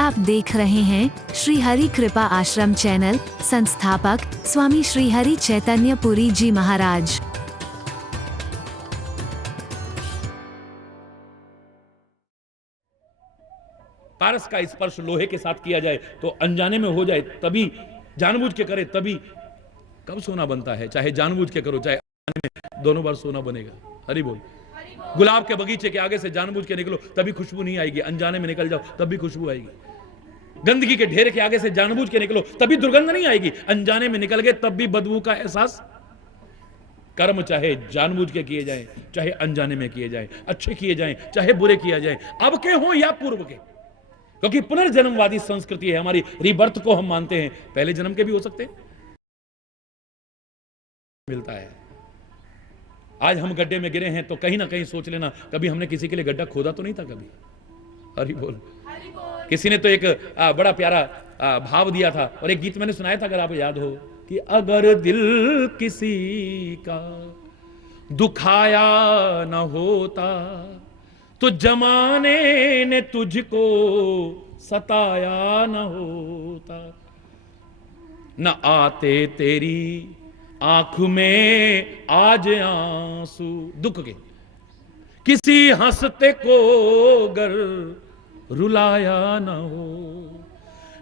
आप देख रहे हैं श्री हरि कृपा आश्रम चैनल। संस्थापक स्वामी श्री हरि चैतन्य पुरी जी महाराज। पारस का स्पर्श लोहे के साथ किया जाए तो अनजाने में हो जाए, तभी जानबूझ के करे तभी कब सोना बनता है। चाहे जानबूझ के करो चाहे अनजाने में, दोनों बार सोना बनेगा। हरि बोल। गुलाब के बगीचे के आगे से जानबूझ के निकलो तभी खुशबू नहीं आएगी, अनजाने में निकल जाओ तब भी खुशबू आएगी। गंदगी के ढेर के आगे से जानबूझ के निकलो तभी दुर्गंध नहीं आएगी, अनजाने में निकल गए तब भी बदबू का एहसास। कर्म चाहे जानबूझ के किए जाएं चाहे अनजाने में किए जाएं, अच्छे किए जाएं चाहे बुरे किए जाएं, अब के हो या पूर्व के, क्योंकि पुनर्जन्मवादी संस्कृति है हमारी। रीबर्थ को हम मानते हैं, पहले जन्म के भी हो सकते हैं। मिलता है। आज हम गड्ढे में गिरे हैं तो कहीं ना कहीं सोच लेना कभी हमने किसी के लिए गड्ढा खोदा तो नहीं था कभी। हरि बोल। किसी ने तो एक बड़ा प्यारा भाव दिया था और एक गीत मैंने सुनाया था, अगर आप याद हो, कि अगर दिल किसी का दुखाया न होता तो जमाने ने तुझको सताया न होता, न आते तेरी आंख में आज आंसू दुख के, किसी हंसते को गर रुलाया न हो,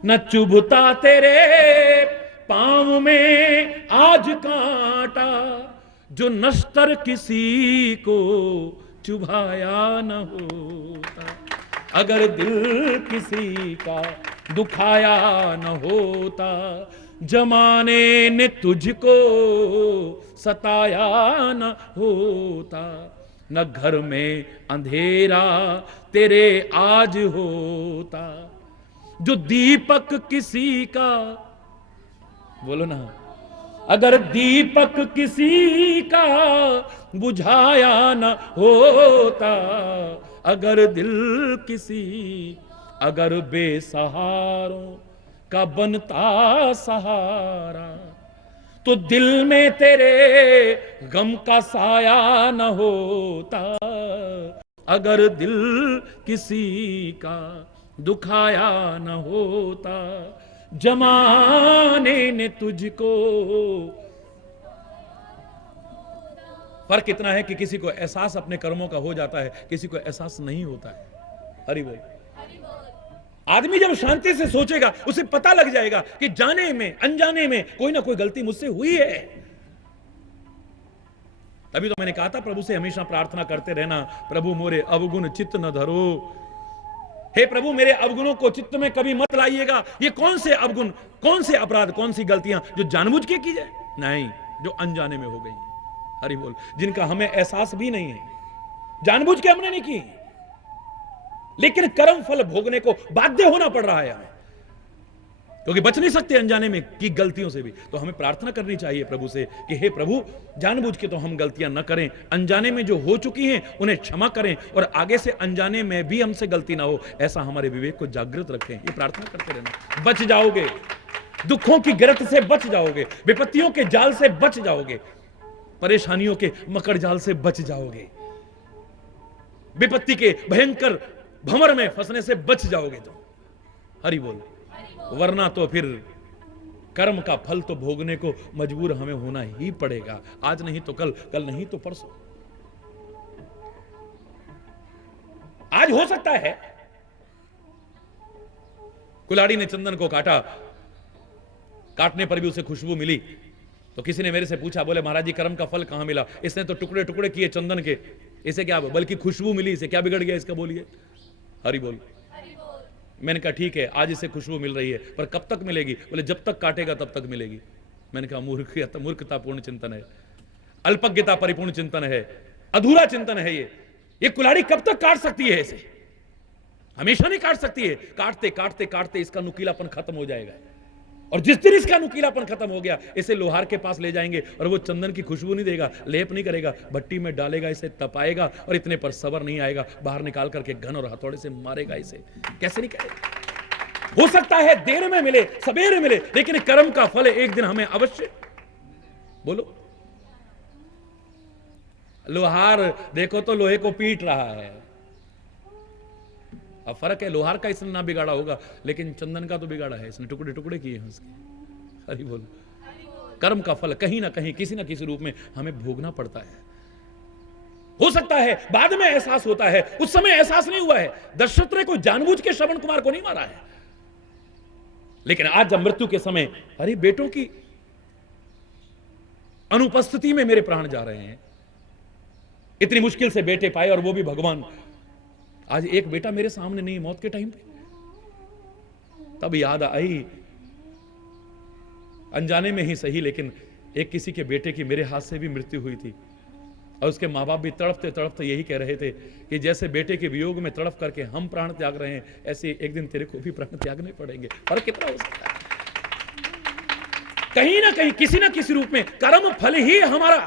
न चुभता तेरे पांव में आज कांटा जो नश्तर किसी को चुभाया न होता। अगर दिल किसी का दुखाया न होता जमाने ने तुझको सताया न होता, न घर में अंधेरा तेरे आज होता जो दीपक किसी का, बोलो ना, अगर दीपक किसी का बुझाया न होता, अगर दिल किसी, अगर बेसहारों का बनता सहारा तो दिल में तेरे गम का साया न होता। अगर दिल किसी का दुखाया न होता जमाने ने तुझको। फर्क इतना है कि किसी को एहसास अपने कर्मों का हो जाता है, किसी को एहसास नहीं होता है। हरि बोल। आदमी जब शांति से सोचेगा उसे पता लग जाएगा कि जाने में अनजाने में कोई ना कोई गलती मुझसे हुई है। तभी तो मैंने कहा था प्रभु से हमेशा प्रार्थना करते रहना, प्रभु मोरे अवगुण चित्त न धरो। हे प्रभु मेरे अवगुणों को चित्त में कभी मत लाइएगा। ये कौन से अवगुण, कौन से अपराध, कौन सी गलतियां जो जानबूझ के की जाए, नहीं, जो अनजाने में हो गई हैं। हरि बोल। जिनका हमें एहसास भी नहीं है, जानबूझ के हमने नहीं की, लेकिन कर्म फल भोगने को बाध्य होना पड़ रहा है हमें, क्योंकि बच नहीं सकते अनजाने में की गलतियों से भी। तो हमें प्रार्थना करनी चाहिए प्रभु से कि हे प्रभु जानबूझ के तो हम गलतियां न करें, अनजाने में जो हो चुकी हैं उन्हें क्षमा करें और आगे से अनजाने में भी हमसे गलती ना हो, ऐसा हमारे विवेक को जागृत रखें। ये प्रार्थना करते रहना। बच जाओगे, दुखों की गिरफ्त से बच जाओगे, विपत्तियों के जाल से बच जाओगे, परेशानियों के मकड़ जाल से बच जाओगे, विपत्ति के भयंकर भंवर में फंसने से बच जाओगे तुम। हरि बोल। वरना तो फिर कर्म का फल तो भोगने को मजबूर हमें होना ही पड़ेगा, आज नहीं तो कल, कल नहीं तो परसों। आज हो सकता है कुल्हाड़ी ने चंदन को काटा, काटने पर भी उसे खुशबू मिली, तो किसी ने मेरे से पूछा, बोले महाराज जी कर्म का फल कहां मिला? इसने तो टुकड़े टुकड़े किए चंदन के, इसे क्या, बल्कि खुशबू मिली, इसे क्या बिगड़ गया इसका, बोलिए। हरि बोल। मैंने कहा ठीक है आज इसे खुशबू मिल रही है, पर कब तक मिलेगी? बोले जब तक काटेगा तब तक मिलेगी। मैंने कहा मूर्खतापूर्ण चिंतन है, अल्पज्ञता परिपूर्ण चिंतन है, अधूरा चिंतन है ये कुल्हाड़ी कब तक काट सकती है? इसे हमेशा नहीं काट सकती है। काटते काटते काटते इसका नुकीलापन खत्म हो जाएगा, और जिस दिन इसका नुकीलापन खत्म हो गया इसे लोहार के पास ले जाएंगे और वो चंदन की खुशबू नहीं देगा, लेप नहीं करेगा, भट्टी में डालेगा, इसे तपाएगा और इतने पर सबर नहीं आएगा, बाहर निकाल करके घन और हथौड़े से मारेगा इसे। कैसे नहीं करेगा? हो सकता है देर में मिले, सवेरे मिले, लेकिन कर्म का फल एक दिन हमें अवश्य। बोलो। लोहार देखो तो लोहे को पीट रहा है, अब फर्क है, लोहार का इसने ना बिगाड़ा होगा, लेकिन चंदन का तो बिगाड़ा है, इसने टुकड़े टुकड़े किए हैं उसके। हरि बोल। कर्म का फल कहीं ना कहीं किसी ना किसी रूप में हमें भोगना पड़ता है। हो सकता है बाद में एहसास होता है, उस समय एहसास नहीं हुआ है। दशरथ ने कोई जानबूझ के श्रवण कुमार को नहीं मारा है, लेकिन आज जब मृत्यु के समय अरे बेटों की अनुपस्थिति में मेरे प्राण जा रहे हैं, इतनी मुश्किल से बेटे पाए और वो भी भगवान, आज एक बेटा मेरे सामने नहीं मौत के टाइम पे, तब याद आई, अनजाने में ही सही, लेकिन एक किसी के बेटे की मेरे हाथ से भी मृत्यु हुई थी और उसके मां बाप भी तड़पते तड़पते यही कह रहे थे कि जैसे बेटे के वियोग में तड़प करके हम प्राण त्याग रहे हैं, ऐसे एक दिन तेरे को भी प्राण त्यागने पड़ेंगे। और कितना हो सकता है, कहीं ना कहीं किसी ना किसी रूप में कर्म फल ही हमारा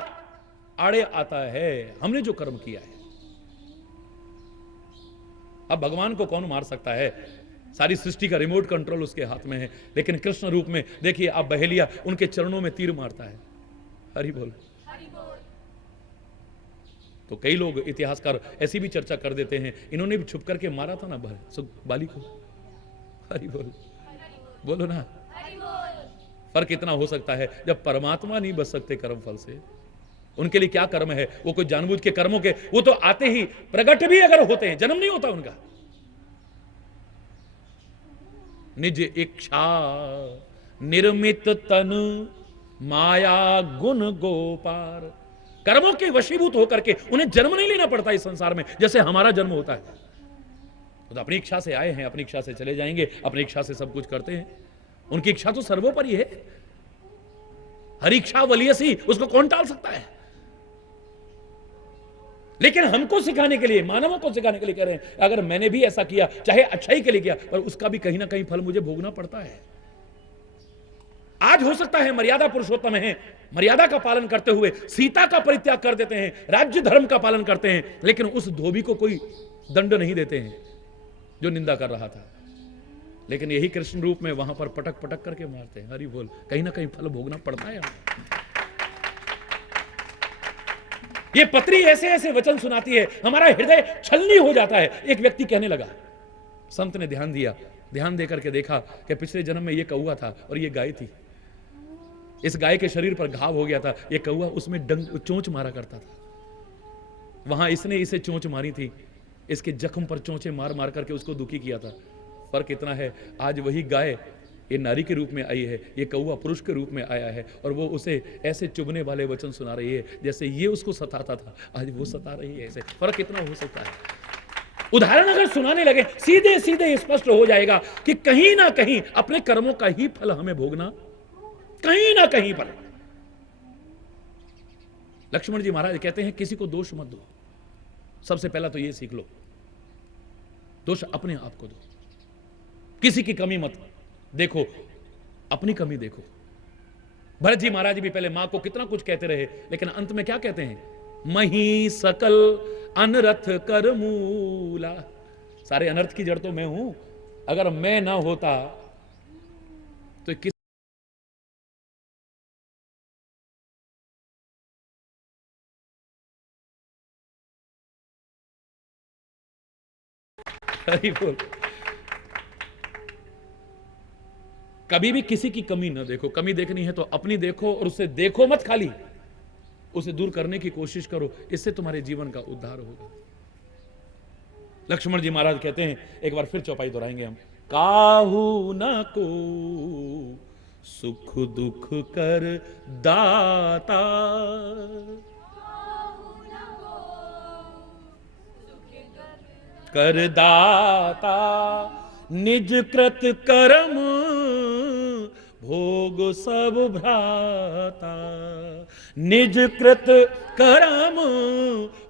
आड़े आता है, हमने जो कर्म किया है। अब भगवान को कौन मार सकता है, सारी सृष्टि का रिमोट कंट्रोल उसके हाथ में है, लेकिन कृष्ण रूप में देखिए आप बहेलिया उनके चरणों में तीर मारता है। हरि बोल। तो कई लोग इतिहासकार ऐसी भी चर्चा कर देते हैं, इन्होंने भी छुप करके मारा था ना बाली को। हरि बोल, बोलो ना। फर्क इतना हो सकता है, जब परमात्मा नहीं बच सकते कर्म फल से, उनके लिए क्या कर्म है, वो कोई जानबूझ के कर्मों के, वो तो आते ही प्रकट भी अगर होते हैं, जन्म नहीं होता उनका। निज इच्छा निर्मित तन माया गुण गोपार, कर्मों के वशीभूत होकर के उन्हें जन्म नहीं लेना पड़ता इस संसार में, जैसे हमारा जन्म होता है। तो अपनी इच्छा से आए हैं, अपनी इच्छा से चले जाएंगे, अपनी इच्छा से सब कुछ करते हैं। उनकी इच्छा तो सर्वोपरि है, हर इच्छा वलियसी, उसको कौन टाल सकता है। लेकिन हमको सिखाने के लिए, मानवों को सिखाने के लिए कह रहे हैं, अगर मैंने भी ऐसा किया, चाहे अच्छाई के लिए किया, पर उसका भी कहीं ना कहीं फल मुझे भोगना पड़ता है। आज हो सकता है मर्यादा पुरुषोत्तम है, मर्यादा का पालन करते हुए सीता का परित्याग कर देते हैं, राज्य धर्म का पालन करते हैं, लेकिन उस धोबी को कोई दंड नहीं देते हैं जो निंदा कर रहा था। लेकिन यही कृष्ण रूप में वहां पर पटक पटक करके मारते हैं। हरि बोल। कहीं ना कहीं फल भोगना पड़ता है। ये पत्री ऐसे ऐसे वचन सुनाती है, हमारा हृदय छलनी हो जाता है। एक व्यक्ति कहने लगा, संत ने ध्यान दिया, ध्यान देकर के देखा कि पिछले जन्म में ये कौवा था और ये गाय थी। इस गाय के शरीर पर घाव हो गया था, ये कौवा उसमें चोंच मारा करता था। वहां इसने इसे चोंच मारी थी, इसके जख्म पर चोंचे मार मार करके उसको दुखी किया था। फर्क इतना है, आज वही गाय ये नारी के रूप में आई है, ये कौवा पुरुष के रूप में आया है, और वो उसे ऐसे चुभने वाले वचन सुना रही है जैसे ये उसको सताता था, आज वो सता रही है। ऐसे फर्क इतना हो सकता है। उदाहरण अगर सुनाने लगे, सीधे सीधे स्पष्ट हो जाएगा कि कहीं ना कहीं अपने कर्मों का ही फल हमें भोगना, कहीं ना कहीं पर। लक्ष्मण जी महाराज कहते हैं, किसी को दोष मत दो। सबसे पहला तो ये सीख लो, दोष अपने आप को दो, किसी की कमी मत देखो, अपनी कमी देखो। भरत जी महाराज भी पहले मां को कितना कुछ कहते रहे, लेकिन अंत में क्या कहते हैं, मही सकल अनरथ कर मूला। सारे अनर्थ की जड़ तो मैं हूं, अगर मैं ना होता तो किस बोल। कभी भी किसी की कमी ना देखो, कमी देखनी है तो अपनी देखो, और उसे देखो मत, खाली उसे दूर करने की कोशिश करो, इससे तुम्हारे जीवन का उद्धार होगा। लक्ष्मण जी महाराज कहते हैं, एक बार फिर चौपाई दोहराएंगे हम, काहू न को सुख दुख कर दाता, कर दाता निज कृत कर्म भोग सब भ्राता, निज कृत कर्म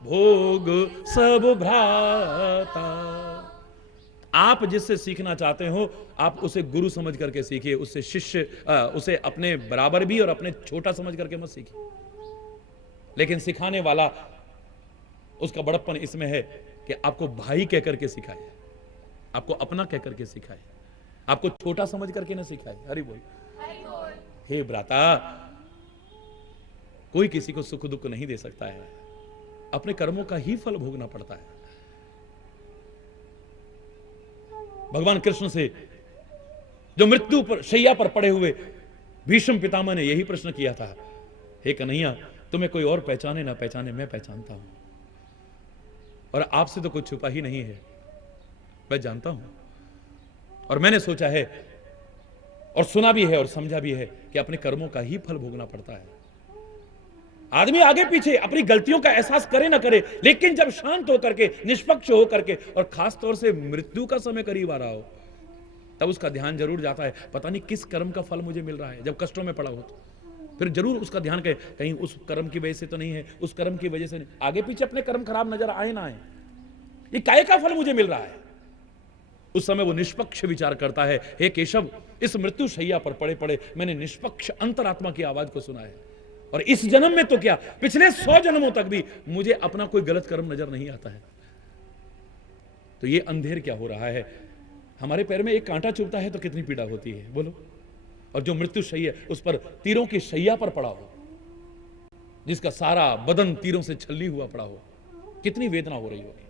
भोग सब भ्राता। आप जिससे सीखना चाहते हो, आप उसे गुरु समझ करके सीखिए, उससे शिष्य, उसे अपने बराबर भी और अपने छोटा समझ करके मत सीखिए। लेकिन सिखाने वाला, उसका बड़प्पन इसमें है कि आपको भाई कह करके सिखाए, आपको अपना कह करके सिखाए, आपको छोटा समझ करके ना सिखाए। हरि बोल। हे भ्राता, कोई किसी को सुख दुख नहीं दे सकता है, अपने कर्मों का ही फल भोगना पड़ता है। भगवान कृष्ण से जो मृत्यु पर शैया पर पड़े हुए भीष्म पितामह ने यही प्रश्न किया था, हे कन्हैया, तुम्हें कोई और पहचाने ना पहचाने, मैं पहचानता हूं, और आपसे तो कुछ छुपा ही नहीं है, मैं जानता हूं। और मैंने सोचा है और सुना भी है और समझा भी है कि अपने कर्मों का ही फल भोगना पड़ता है। आदमी आगे पीछे अपनी गलतियों का एहसास करे ना करे, लेकिन जब शांत होकर के, निष्पक्ष होकर के, और खास तौर से मृत्यु का समय करीब आ रहा हो, तब उसका ध्यान जरूर जाता है, पता नहीं किस कर्म का फल मुझे मिल रहा है। जब कष्टों में पड़ा हो तो फिर जरूर उसका ध्यान कहे, कहीं उस कर्म की वजह से तो नहीं है, उस कर्म की वजह से नहीं। आगे पीछे अपने कर्म खराब नजर आए ना आए, ये काय का फल मुझे मिल रहा है। उस समय वो निष्पक्ष विचार करता है, हे केशव, इस मृत्यु शैया पर पड़े पड़े मैंने निष्पक्ष अंतरात्मा की आवाज को सुना है, और इस जन्म में तो क्या, पिछले 100 जन्मों तक भी मुझे अपना कोई गलत कर्म नजर नहीं आता है। तो ये अंधेर क्या हो रहा है, हमारे पैर में एक कांटा चुभता है तो कितनी पीड़ा होती है, बोलो। और जो मृत्यु शैया, उस पर तीरों की शैया पर पड़ा हो, जिसका सारा बदन तीरों से छल्ली हुआ पड़ा हो, कितनी वेदना हो रही होगी।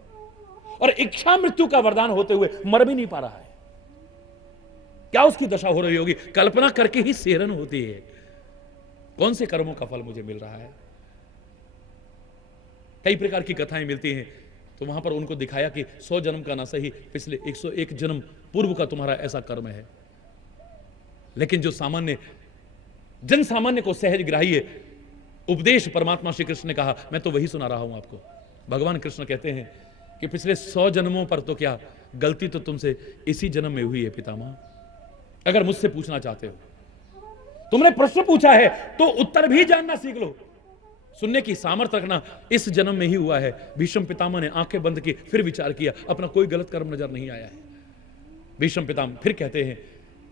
और इच्छा मृत्यु का वरदान होते हुए मर भी नहीं पा रहा है, क्या उसकी दशा हो रही होगी। कल्पना करके ही सेहरन होती है, कौन से कर्मों का फल मुझे मिल रहा है। कई प्रकार की कथाएं मिलती हैं, तो वहां पर उनको दिखाया कि 100 जन्म का ना सही, पिछले 101 जन्म पूर्व का तुम्हारा ऐसा कर्म है। लेकिन जो सामान्य जन सामान्य को सहज ग्राही है, उपदेश परमात्मा श्री कृष्ण ने कहा, मैं तो वही सुना रहा हूं आपको। भगवान कृष्ण कहते हैं कि पिछले 100 जन्मों पर तो क्या, गलती तो तुमसे इसी जन्म में हुई है पितामह। अगर मुझसे पूछना चाहते हो, तुमने प्रश्न पूछा है तो उत्तर भी जानना सीख लो, सुनने की सामर्थ्य रखना इस जन्म में ही हुआ है। भीष्म पितामह ने आंखें बंद की, फिर विचार किया, अपना कोई गलत कर्म नजर नहीं आया है। भीष्म पितामह फिर कहते हैं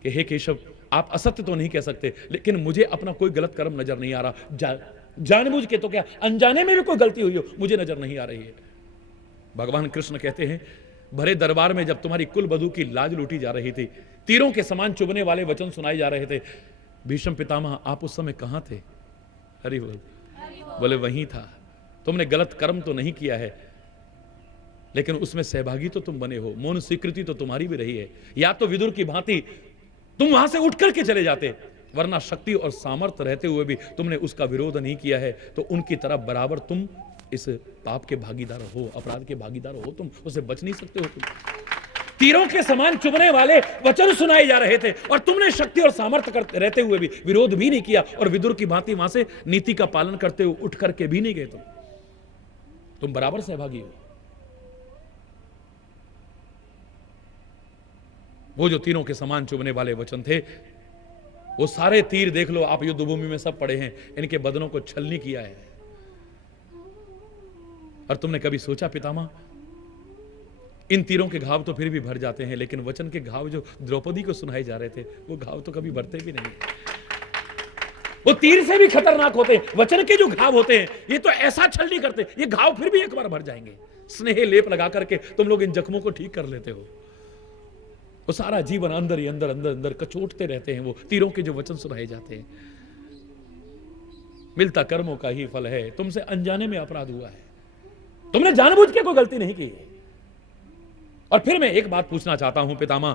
कि हे केशव, आप असत्य तो नहीं कह सकते, लेकिन मुझे अपना कोई गलत कर्म नजर नहीं आ रहा। जानबूझ के तो क्या, अनजाने में भी कोई गलती हुई हो, मुझे नजर नहीं आ रही है। भगवान कृष्ण कहते हैं, भरे दरबार में जब तुम्हारी कुल वधू की लाज लूटी जा रही थी, तीरों के समान चुभने वाले वचन सुनाए जा रहे थे, भीष्म पितामह आप उस समय कहां थे? हरि बोल। बोले वहीं था। तुमने गलत कर्म तो नहीं किया है, लेकिन उसमें सहभागी तो तुम बने हो, मौन स्वीकृति तो तुम्हारी भी रही है। या तो विदुर की भांति तुम वहां से उठ करके चले जाते, वरना शक्ति और सामर्थ्य रहते हुए भी तुमने उसका विरोध नहीं किया है, तो उनकी तरह बराबर तुम इस पाप के भागीदार हो, अपराध के भागीदार हो, तुम उससे बच नहीं सकते हो। तुम तीरों के समान चुभने वाले वचन सुनाए जा रहे थे, और तुमने शक्ति और सामर्थ्य रहते हुए भी विरोध भी नहीं किया, और विदुर की भांति वहां से नीति का पालन करते हुए उठ करके भी नहीं गए। तुम बराबर सहभागी हो। वो जो तीरों के समान चुभने वाले वचन थे, वो सारे तीर देख लो आप, युद्ध भूमि में सब पड़े हैं, इनके बदनों को छलनी किया है। और तुमने कभी सोचा पितामह, इन तीरों के घाव तो फिर भी भर जाते हैं, लेकिन वचन के घाव जो द्रौपदी को सुनाए जा रहे थे, वो घाव तो कभी भरते भी नहीं। वो तीर से भी खतरनाक होते हैं, वचन के जो घाव होते हैं, ये तो ऐसा छल नहीं करते, ये घाव फिर भी एक बार भर जाएंगे। स्नेह लेप लगा करके तुम लोग इन जख्मों को ठीक कर लेते हो। वो सारा जीवन अंदर ही अंदर अंदर अंदर कचोटते रहते हैं, वो तीरों के जो वचन सुनाए जाते हैं। मिलता कर्मों का ही फल है। तुमसे अनजाने में अपराध हुआ है, तुमने जानबूझ के कोई गलती नहीं की है। और फिर मैं एक बात पूछना चाहता हूं पितामह,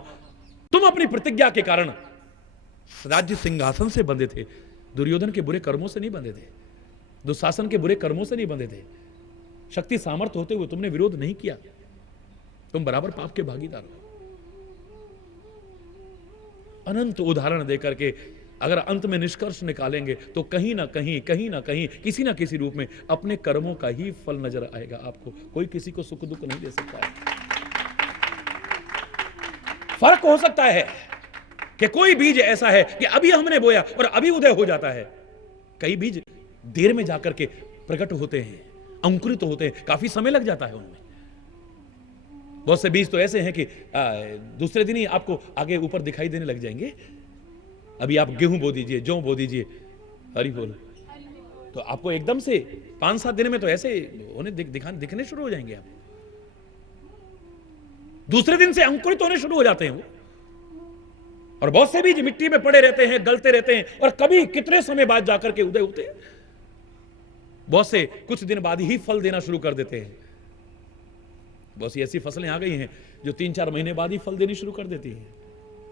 तुम अपनी प्रतिज्ञा के कारण राज्य सिंहासन से बंधे थे, दुर्योधन के बुरे कर्मों से नहीं बंधे थे, दुशासन के बुरे कर्मों से नहीं बंधे थे। शक्ति सामर्थ्य होते हुए तुमने विरोध नहीं किया, तुम बराबर पाप के भागीदार हो। अनंत उदाहरण देकर के अगर अंत में निष्कर्ष निकालेंगे तो कहीं ना कहीं किसी ना किसी रूप में अपने कर्मों का ही फल नजर आएगा आपको। कोई किसी को सुख दुख नहीं दे सकता है। फर्क हो सकता है कि कोई बीज ऐसा है कि अभी हमने बोया और अभी उदय हो जाता है, कई बीज देर में जाकर के प्रकट होते हैं, अंकुरित होते हैं, काफी समय लग जाता है उनमें। बहुत से बीज तो ऐसे हैं कि दूसरे दिन ही आपको आगे ऊपर दिखाई देने लग जाएंगे। अभी आप गेहूं बो दीजिए, जौ बो दीजिए, हरि बोल, तो आपको एकदम से 5-7 दिन में तो ऐसे होने दिखने शुरू हो जाएंगे। आप दूसरे दिन से अंकुरित होने शुरू हो जाते हैं वो। और बहुत से बीज मिट्टी में पड़े रहते हैं, गलते रहते हैं, और कभी कितने समय बाद जाकर के उदय होते हैं। बहुत से कुछ दिन बाद ही फल देना शुरू कर देते हैं। बहुत सी ऐसी फसलें आ गई हैं जो 3-4 महीने बाद ही फल देनी शुरू कर देती हैं,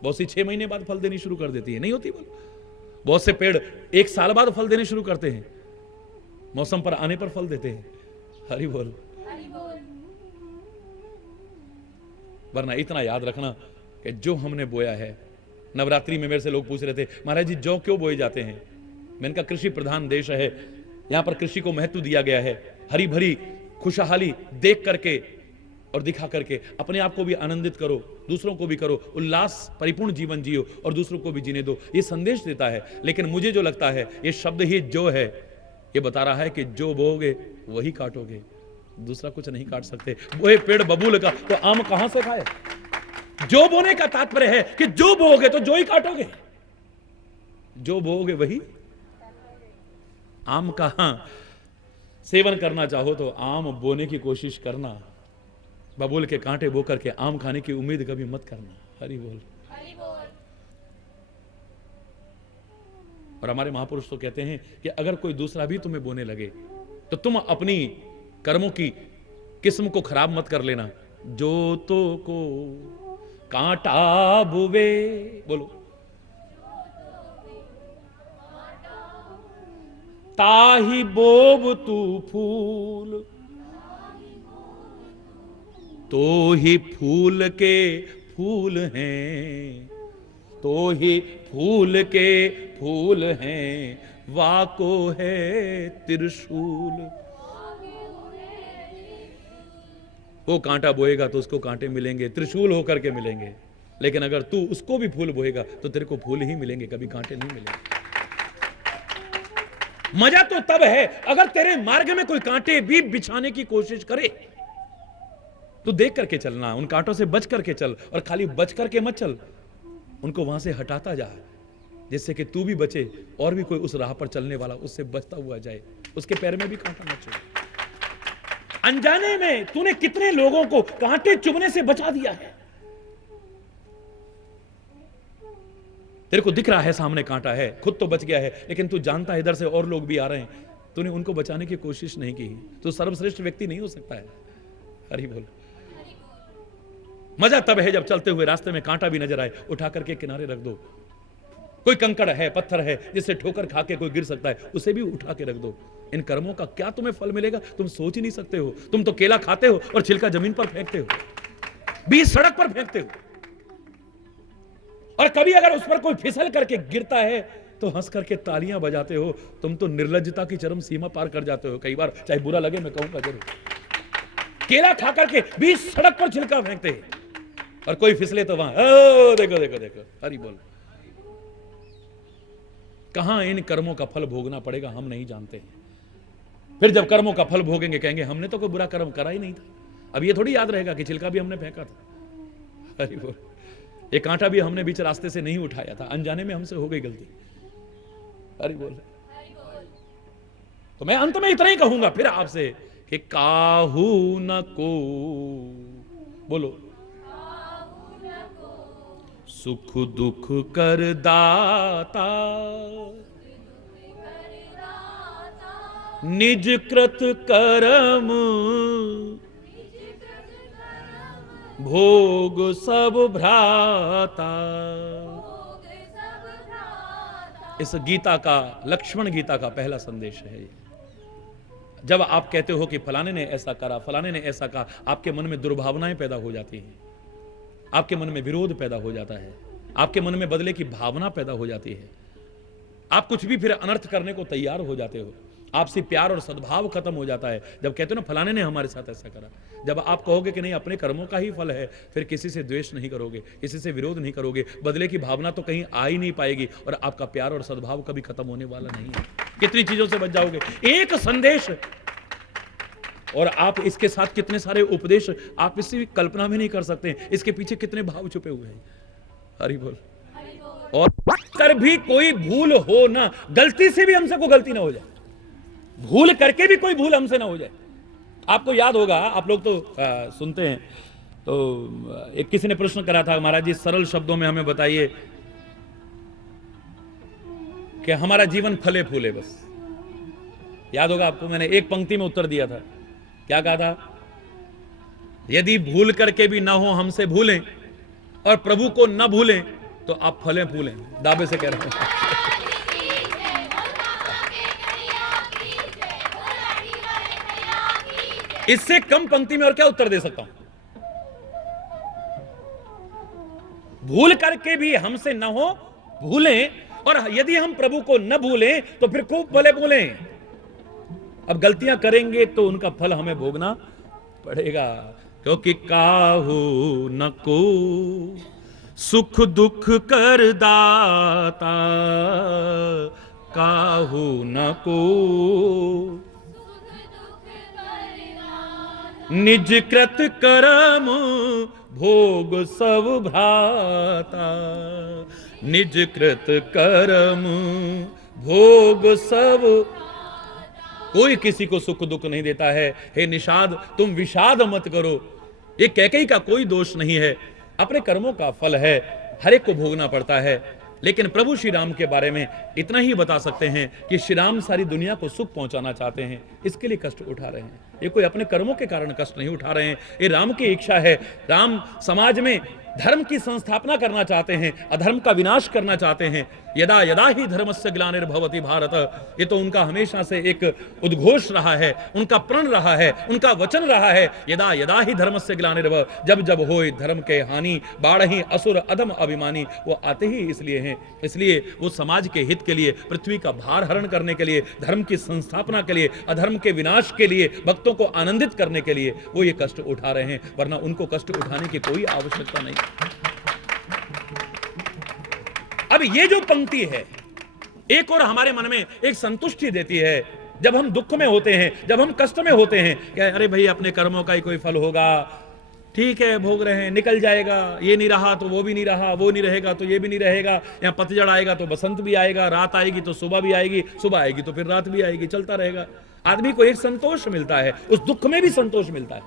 बहुत सी 6 महीने बाद फल देनी शुरू कर देती है, नहीं होती बोल। बहुत से पेड़ 1 साल बाद फल देने शुरू करते हैं, मौसम पर आने पर फल देते हैं। हरि बोल। वरना इतना याद रखना कि जो हमने बोया है, नवरात्रि में मेरे से लोग पूछ रहे थे महाराज जी जौ क्यों बोए जाते हैं? मैंने कहा कृषि प्रधान देश है, यहां पर कृषि को महत्व दिया गया है। हरी भरी खुशहाली देख करके और दिखा करके अपने आप को भी आनंदित करो, दूसरों को भी करो, उल्लास परिपूर्ण जीवन जियो और दूसरों को भी जीने दो, ये संदेश देता है। लेकिन मुझे जो लगता है ये शब्द ही जो है ये बता रहा है कि जो बोओगे वही काटोगे, दूसरा कुछ नहीं काट सकते। बोए पेड़ बबूल का तो आम कहां से खाए? जो बोने का तात्पर्य है कि जो बोओगे तो जो ही काटोगे, जो बोओगे वही। आम का सेवन करना चाहो तो आम बोने की कोशिश करना, बबूल के कांटे बो करके आम खाने की उम्मीद कभी मत करना। हरि बोल। और हमारे महापुरुष तो कहते हैं कि अगर कोई दूसरा भी तुम्हें बोने लगे तो तुम अपनी कर्मों की किस्म को खराब मत कर लेना। जो तो को कांटा बुवे, बोलो, ताही बोब तू फूल, तो ही फूल के फूल हैं, तो ही फूल के फूल हैं, वाको है त्रिशूल। वो कांटा बोएगा तो उसको कांटे मिलेंगे, त्रिशूल होकर के मिलेंगे। लेकिन अगर तू उसको भी फूल बोएगा तो तेरे को फूल ही मिलेंगे, कभी कांटे नहीं मिलेंगे। मजा तो तब है अगर तेरे मार्ग में कोई कांटे भी बिछाने की कोशिश करे तो देख करके चलना, उन कांटों से बच करके चल, और खाली बच करके मत चल, उनको वहां से हटाता जा, जिससे कि तू भी बचे और भी कोई उस राह पर चलने वाला उससे बचता हुआ जाए, उसके पैर में भी कांटा मत चुभ। अनजाने में तूने कितने लोगों को कांटे चुभने से बचा दिया है। तेरे को दिख रहा है सामने कांटा है, खुद तो बच गया है, लेकिन तू जानता है इधर से और लोग भी आ रहे हैं, तूने उनको बचाने की कोशिश नहीं की, तो सर्वश्रेष्ठ व्यक्ति नहीं हो सकता है। हरि बोल। मजा तब है जब चलते हुए रास्ते में कांटा भी नजर आए, उठा करके किनारे रख दो। कोई कंकड़ है, पत्थर है जिससे ठोकर खा के कोई गिर सकता है, उसे भी उठा के रख दो। इन कर्मों का क्या तुम्हें फल मिलेगा तुम सोच ही नहीं सकते हो। तुम तो केला खाते हो और छिलका जमीन पर फेंकते हो, बीच सड़क पर फेंकते हो, और कभी अगर उस पर कोई फिसल करके गिरता है तो हंस करके तालियां बजाते हो। तुम तो निर्लज्जता की चरम सीमा पार कर जाते हो। कई बार, चाहे बुरा लगे मैं कहूंगा जरूर, केला खा करके बीच सड़क पर छिलका फेंकते हैं, और कोई फिसले तो वहां देखो देखो देखो। हरि बोल। कहां इन कर्मों का फल भोगना पड़ेगा हम नहीं जानते हैं। फिर जब कर्मों का फल भोगेंगे कहेंगे हमने तो कोई बुरा कर्म करा ही नहीं था। अब ये थोड़ी याद रहेगा कि छिलका भी हमने फेंका था। हरि बोल। ये कांटा भी हमने बीच रास्ते से नहीं उठाया था, अनजाने में हमसे हो गई गलती। हरि बोल। तो मैं अंत में इतना ही कहूंगा फिर आपसे कि काहू न को, बोलो, सुख दुख कर दाता, निज कृत कर्म भोग सब भ्राता। इस गीता का, लक्ष्मण गीता का पहला संदेश है। जब आप कहते हो कि फलाने ने ऐसा करा, फलाने ने ऐसा कहा, आपके मन में दुर्भावनाएं पैदा हो जाती हैं, आपके मन में विरोध पैदा हो जाता है, आपके मन में बदले की भावना पैदा हो जाती है, आप कुछ भी फिर अनर्थ करने को तैयार हो जाते हो, आपसे प्यार और सद्भाव खत्म हो जाता है। जब कहते हो ना फलाने ने हमारे साथ ऐसा करा, जब आप कहोगे कि नहीं अपने कर्मों का ही फल है, फिर किसी से द्वेष नहीं करोगे, किसी से विरोध नहीं करोगे, बदले की भावना तो कहीं आ ही नहीं पाएगी, और आपका प्यार और सद्भाव कभी खत्म होने वाला नहीं है। कितनी चीजों से बच जाओगे। एक संदेश और आप इसके साथ कितने सारे उपदेश, आप इससे भी कल्पना भी नहीं कर सकते इसके पीछे कितने भाव छुपे हुए हैं। हरि बोल। और कर भी कोई भूल हो ना, गलती से भी हमसे कोई गलती ना हो जाए, भूल करके भी कोई भूल हमसे ना हो जाए। आपको याद होगा, आप लोग तो सुनते हैं, तो एक किसी ने प्रश्न करा था, महाराज जी सरल शब्दों में हमें बताइए कि हमारा जीवन फले फूले बस। याद होगा आपको, मैंने एक पंक्ति में उत्तर दिया था। क्या कहा था? यदि भूल करके भी ना हो हमसे भूलें और प्रभु को न भूलें तो आप फलें फूलें, दावे से कह रहा हूं। इससे कम पंक्ति में और क्या उत्तर दे सकता हूं? भूल करके भी हमसे न हो भूलें, और यदि हम प्रभु को न भूलें तो फिर खूब भले भूलें। अब गलतियां करेंगे तो उनका फल हमें भोगना पड़ेगा, क्योंकि काहू न को सुख दुख कर दाता, काहू न को निज कृत कर्म भोग सब भ्राता, निज कृत कर्म भोग सब। कोई किसी को सुख दुख नहीं देता है। हे निषाद तुम विषाद मत करो, ये कैकेयी का कोई दोष नहीं है, अपने कर्मों का फल है, हर एक को भोगना पड़ता है। लेकिन प्रभु श्री राम के बारे में इतना ही बता सकते हैं कि श्री राम सारी दुनिया को सुख पहुंचाना चाहते हैं, इसके लिए कष्ट उठा रहे हैं। ये कोई अपने कर्मों के कारण कष्ट नहीं उठा रहे हैं, ये राम की इच्छा है। राम समाज में धर्म की संस्थापना करना चाहते हैं, अधर्म का विनाश करना चाहते हैं। यदा यदा ही धर्मस्य ग्लानिर्भवति भारत, ये तो उनका हमेशा से एक उद्घोष रहा है, उनका प्रण रहा है, उनका वचन रहा है। यदा यदा ही धर्मस्य ग्लानिर्भव, जब जब होए धर्म के हानि, बाढ़हि असुर अधम अभिमानी। वो आते ही इसलिए हैं, इसलिए वो समाज के हित के लिए, पृथ्वी का भार हरण करने के लिए, धर्म की संस्थापना के लिए, अधर्म के विनाश के लिए, भक्तों को आनंदित करने के लिए वो ये कष्ट उठा रहे हैं, वरना उनको कष्ट उठाने की कोई आवश्यकता नहीं। अब ये जो पंक्ति है एक और हमारे मन में एक संतुष्टि देती है। जब हम दुख में होते हैं, जब हम कष्ट में होते हैं, क्या अरे भाई अपने कर्मों का ही कोई फल होगा, ठीक है भोग रहे हैं, निकल जाएगा, ये नहीं रहा तो वो भी नहीं रहा, वो नहीं रहेगा तो ये भी नहीं रहेगा, यहाँ पतझड़ आएगा तो बसंत भी आएगा, रात आएगी तो सुबह भी आएगी, सुबह आएगी तो फिर रात भी आएगी, चलता रहेगा। आदमी को एक संतोष मिलता है, उस दुख में भी संतोष मिलता है,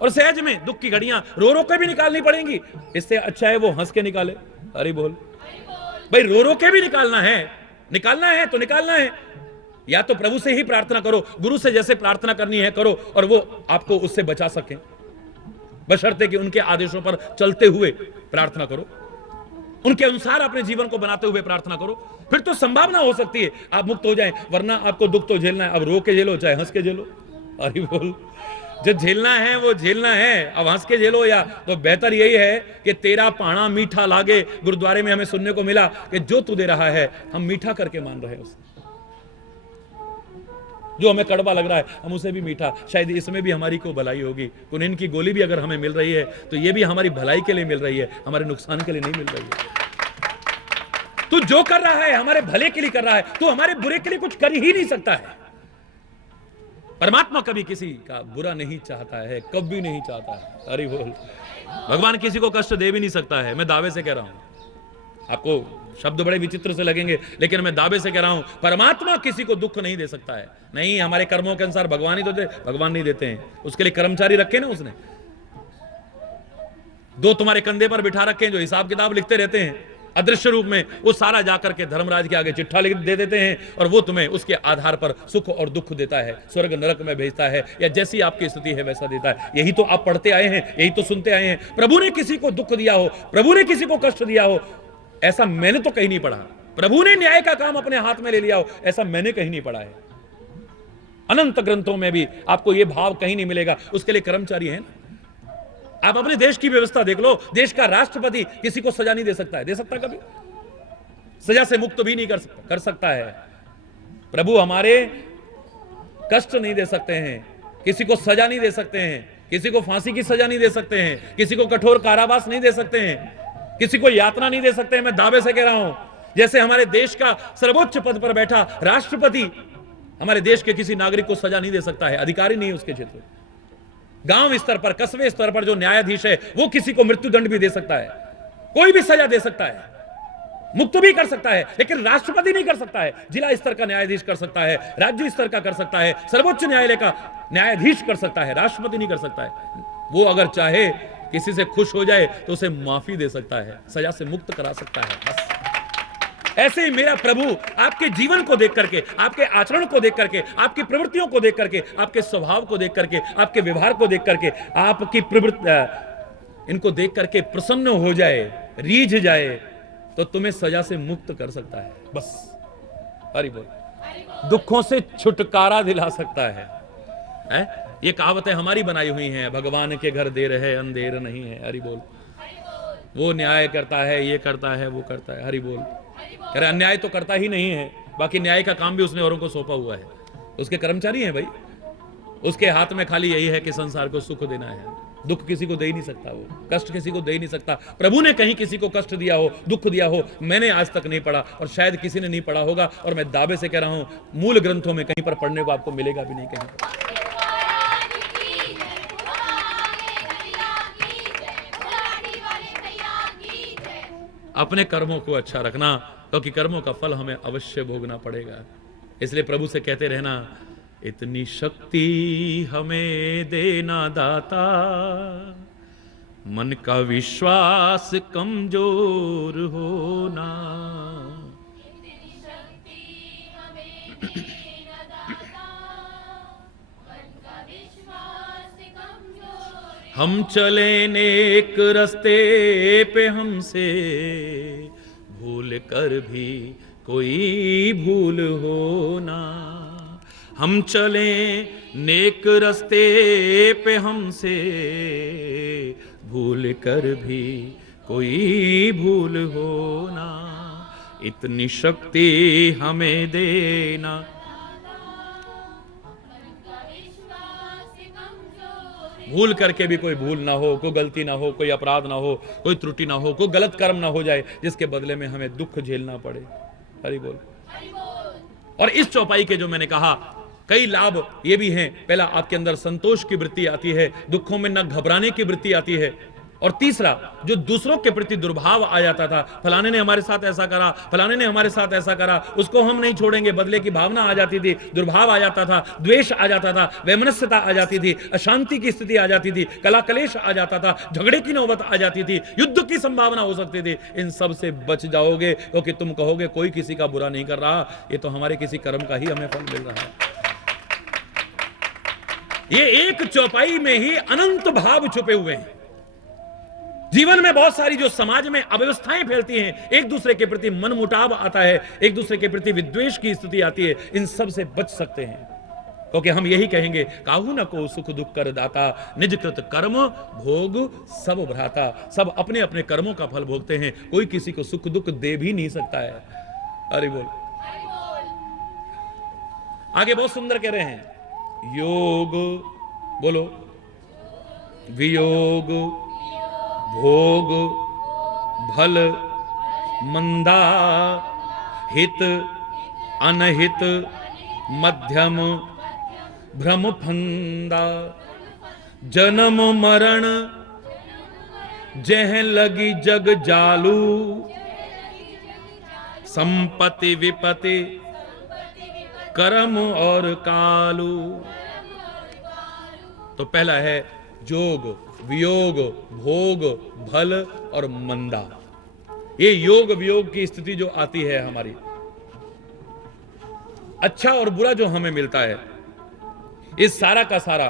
और सहज में दुख की घड़ियां रो रो के भी निकालनी पड़ेंगी। इससे अच्छा है वो हंस के निकाले। अरे बोल भाई, रो रो के भी निकालना है तो निकालना है। या तो प्रभु से ही प्रार्थना करो, गुरु से जैसे प्रार्थना करनी है करो, और वो आपको उससे बचा सके, बशर्ते कि उनके आदेशों पर चलते हुए प्रार्थना करो, उनके अनुसार अपने जीवन को बनाते हुए प्रार्थना करो, फिर तो संभावना हो सकती है आप मुक्त हो जाएं। वरना आपको दुख तो झेलना है, अब रो के झेलो चाहे हंस के झेलो। अरे बोल, जो झेलना है वो झेलना है, अब हंस के झेलो या तो बेहतर यही है कि तेरा पाना मीठा लागे। गुरुद्वारे में हमें सुनने को मिला कि जो तू दे रहा है हम मीठा करके मान रहे हैं उसे, जो हमें कड़वा लग रहा है हम उसे भी मीठा, शायद इसमें भी हमारी को भलाई होगी। कुनिन की गोली भी अगर हमें मिल रही है तो ये भी हमारी भलाई के लिए मिल रही है, हमारे नुकसान के लिए नहीं मिल रही है। तू जो कर रहा है हमारे भले के लिए कर रहा है, तू हमारे बुरे के लिए कुछ कर ही नहीं सकता है। परमात्मा कभी किसी का बुरा नहीं चाहता है, कभी नहीं चाहता है। अरे बोल, भगवान किसी को कष्ट दे भी नहीं सकता है, मैं दावे से कह रहा हूं। आपको शब्द बड़े विचित्र से लगेंगे, लेकिन मैं दावे से कह रहा हूं परमात्मा किसी को दुख नहीं दे सकता है। नहीं, हमारे कर्मों के अनुसार भगवान ही तो दे, भगवान नहीं देते हैं, उसके लिए कर्मचारी रखे ना उसने। दो तुम्हारे कंधे पर बिठा रखे हैं जो हिसाब किताब लिखते रहते हैं अदृश्य रूप में, वो सारा जाकर के धर्मराज के आगे चिट्ठा लिख दे देते हैं, और वो तुम्हें उसके आधार पर सुख और दुख देता है, स्वर्ग नरक में भेजता है, या जैसी आपकी स्थिति है वैसा देता है। यही तो आप पढ़ते आए हैं, यही तो सुनते आए हैं। प्रभु ने किसी को दुख दिया हो, प्रभु ने किसी को कष्ट दिया हो, ऐसा मैंने तो कहीं नहीं पढ़ा। प्रभु ने न्याय का काम अपने हाथ में ले लिया हो, ऐसा मैंने कहीं नहीं पढ़ा है। अनंत ग्रंथों में भी आपको यह भाव कहीं नहीं मिलेगा। उसके लिए कर्मचारी है ना। आप अपने देश की व्यवस्था देख लो, देश का राष्ट्रपति किसी को सजा नहीं दे सकता है, दे सकता कभी? सजा से मुक्त भी नहीं कर सकता है। प्रभु हमारे कष्ट नहीं दे सकते हैं, किसी को सजा नहीं दे सकते हैं, किसी को फांसी की सजा नहीं दे सकते हैं, किसी को कठोर कारावास नहीं दे सकते हैं, किसी को यातना नहीं दे सकते हैं। मैं दावे से कह रहा हूं, जैसे हमारे देश का सर्वोच्च पद पर बैठा राष्ट्रपति हमारे देश के किसी नागरिक को सजा नहीं दे सकता है, अधिकारी नहीं है उसके क्षेत्र में। गांव स्तर पर, कस्बे स्तर पर जो न्यायाधीश है वो किसी को मृत्युदंड भी दे सकता है, कोई भी सजा दे सकता है, मुक्त भी कर सकता है, लेकिन राष्ट्रपति नहीं कर सकता है। जिला स्तर का न्यायाधीश कर सकता है, राज्य स्तर का कर सकता है, सर्वोच्च न्यायालय का न्यायाधीश कर सकता है, राष्ट्रपति नहीं कर सकता है। वो अगर चाहे किसी से खुश हो जाए तो उसे माफी दे सकता है, सजा से मुक्त करा सकता है, बस। ऐसे ही मेरा प्रभु आपके जीवन को देख करके, आपके आचरण को देख करके, आपकी प्रवृत्तियों को देख करके, आपके स्वभाव को देख करके, आपके व्यवहार को देख करके, आपकी प्रवृत्ति इनको देख करके प्रसन्न हो जाए, रीझ जाए, तो तुम्हें सजा से मुक्त कर सकता है। बस हरि बोल, दुखों से छुटकारा दिला सकता है? ये कहावतें हमारी बनाई हुई हैं, भगवान के घर देर है अंधेर नहीं है। हरि बोल। वो न्याय करता है, ये करता है, वो करता है। हरि बोल। अरे अन्याय तो करता ही नहीं है, बाकी न्याय का काम भी उसने औरों को सौंपा हुआ है। उसके कर्मचारी हैं भाई, उसके हाथ में खाली यही है कि संसार को सुख देना है। दुख किसी को दे ही नहीं सकता, वो कष्ट किसी को दे ही नहीं सकता। प्रभु ने कहीं किसी को कष्ट दिया हो, दुख दिया हो, मैंने आज तक नहीं पढ़ा, और शायद किसी ने नहीं पढ़ा होगा, और मैं दावे से कह रहा हूं मूल ग्रंथों में कहीं पर पढ़ने को आपको मिलेगा भी नहीं कहीं पर। अपने कर्मों को अच्छा रखना, क्योंकि कर्मों का फल हमें अवश्य भोगना पड़ेगा। इसलिए प्रभु से कहते रहना, इतनी शक्ति हमें देना दाता, मन का विश्वास कमजोर होना। इतनी शक्ति हमें देना दाता, मन का विश्वास कमजोर। हम चले नेक रस्ते पे, हमसे भूल कर भी कोई भूल होना। हम चले नेक रस्ते पे, हमसे भूल कर भी कोई भूल होना। इतनी शक्ति हमें देना, भूल करके भी कोई भूल ना हो, कोई गलती ना हो, कोई अपराध ना हो, कोई त्रुटि ना हो, कोई गलत कर्म ना हो जाए जिसके बदले में हमें दुख झेलना पड़े। हरि बोल। और इस चौपाई के जो मैंने कहा कई लाभ ये भी हैं। पहला, आपके अंदर संतोष की वृत्ति आती है, दुखों में न घबराने की वृत्ति आती है। और तीसरा, जो दूसरों के प्रति दुर्भाव आ जाता था, फलाने ने हमारे साथ ऐसा करा, फलाने ने हमारे साथ ऐसा करा, उसको हम नहीं छोड़ेंगे, बदले की भावना आ जाती थी, दुर्भाव आ जाता था, द्वेष आ जाता था, वैमनस्यता आ जाती थी, अशांति की स्थिति आ जाती थी, कला कलेश आ जाता था, झगड़े की नौबत आ जाती थी, युद्ध की संभावना हो सकती थी। इन सब से बच जाओगे, क्योंकि तुम कहोगे कोई किसी का बुरा नहीं कर रहा, ये तो हमारे किसी कर्म का ही हमें फल मिल रहा है। ये एक चौपाई में ही अनंत भाव छुपे हुए हैं। जीवन में बहुत सारी जो समाज में अव्यवस्थाएं फैलती हैं, एक दूसरे के प्रति मनमुटाव आता है, एक दूसरे के प्रति विद्वेष की स्थिति आती है, इन सब से बच सकते हैं। क्योंकि हम यही कहेंगे, काहू न को सुख दुख कर दाता, निज कृत कर्म भोग सब भ्राता। सब अपने अपने कर्मों का फल भोगते हैं, कोई किसी को सुख दुख दे भी नहीं सकता है। अरे बोल। आगे बहुत सुंदर कह रहे हैं, योग बोलो, वियोग, भोग, भल, मंदा, हित, अनहित, मध्यम, भ्रम फंदा, जन्म मरण, जह लगी जग जालू, संपत्ति विपत्ति, कर्म और कालू। तो पहला है जोग, वियोग, भोग, भल और मंदा। ये योग वियोग की स्थिति जो आती है हमारी, अच्छा और बुरा जो हमें मिलता है, इस सारा का सारा,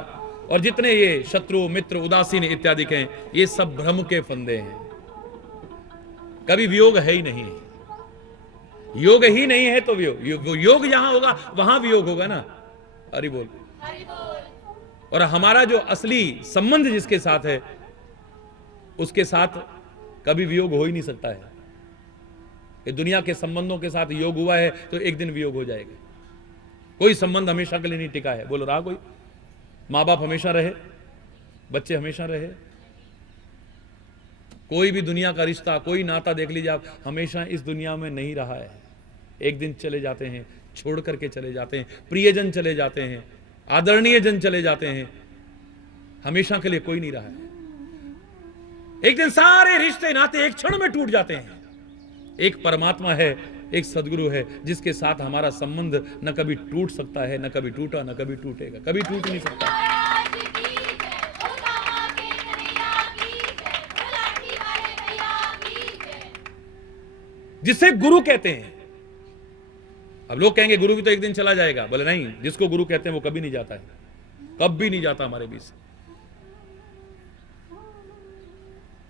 और जितने ये शत्रु मित्र उदासीन इत्यादि के हैं, ये सब भ्रम के फंदे हैं। कभी वियोग है ही नहीं, योग ही नहीं है तो योग यहां होगा वहां वियोग होगा ना। हरि बोल। और हमारा जो असली संबंध जिसके साथ है, उसके साथ कभी वियोग हो ही नहीं सकता है। ये दुनिया के संबंधों के साथ योग हुआ है तो एक दिन वियोग हो जाएगा। कोई संबंध हमेशा के लिए नहीं टिका है। बोलो रहा कोई? माँ बाप हमेशा रहे, बच्चे हमेशा रहे, कोई भी दुनिया का रिश्ता, कोई नाता देख लीजिए आप, हमेशा इस दुनिया में नहीं रहा है। एक दिन चले जाते हैं, छोड़ करके चले जाते हैं, प्रियजन चले जाते हैं, आदरणीय जन चले जाते हैं, हमेशा के लिए कोई नहीं रहा है। एक दिन सारे रिश्ते नाते एक क्षण में टूट जाते हैं। एक परमात्मा है, एक सदगुरु है, जिसके साथ हमारा संबंध न कभी टूट सकता है, न कभी टूटा, न कभी टूटेगा, कभी टूट नहीं सकता। जिसे गुरु कहते हैं। अब लोग कहेंगे गुरु भी तो एक दिन चला जाएगा, बोले नहीं, जिसको गुरु कहते हैं वो कभी नहीं जाता है, कभी नहीं जाता हमारे बीच से।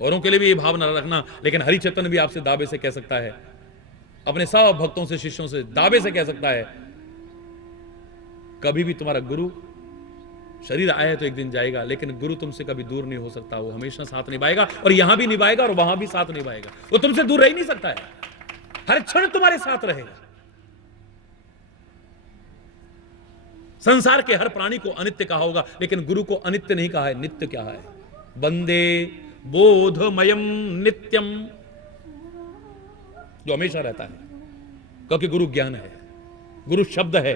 औरों के लिए भी ये भावना रखना, लेकिन हरि चैतन्य भी आपसे दावे से कह सकता है, अपने सब भक्तों से, शिष्यों से दावे से कह सकता है, कभी भी तुम्हारा गुरु, शरीर आया तो एक दिन जाएगा, लेकिन गुरु तुमसे कभी दूर नहीं हो सकता, वो हमेशा साथ निभाएगा, और यहां भी निभाएगा और वहां भी साथ निभाएगा। वो तुमसे दूर रह ही नहीं सकता है, हर क्षण तुम्हारे साथ रहेगा। संसार के हर प्राणी को अनित्य कहा होगा, लेकिन गुरु को अनित्य नहीं कहा है, नित्य क्या है। वंदे बोधमयम नित्यम, जो हमेशा रहता है, क्योंकि गुरु ज्ञान है, गुरु शब्द है,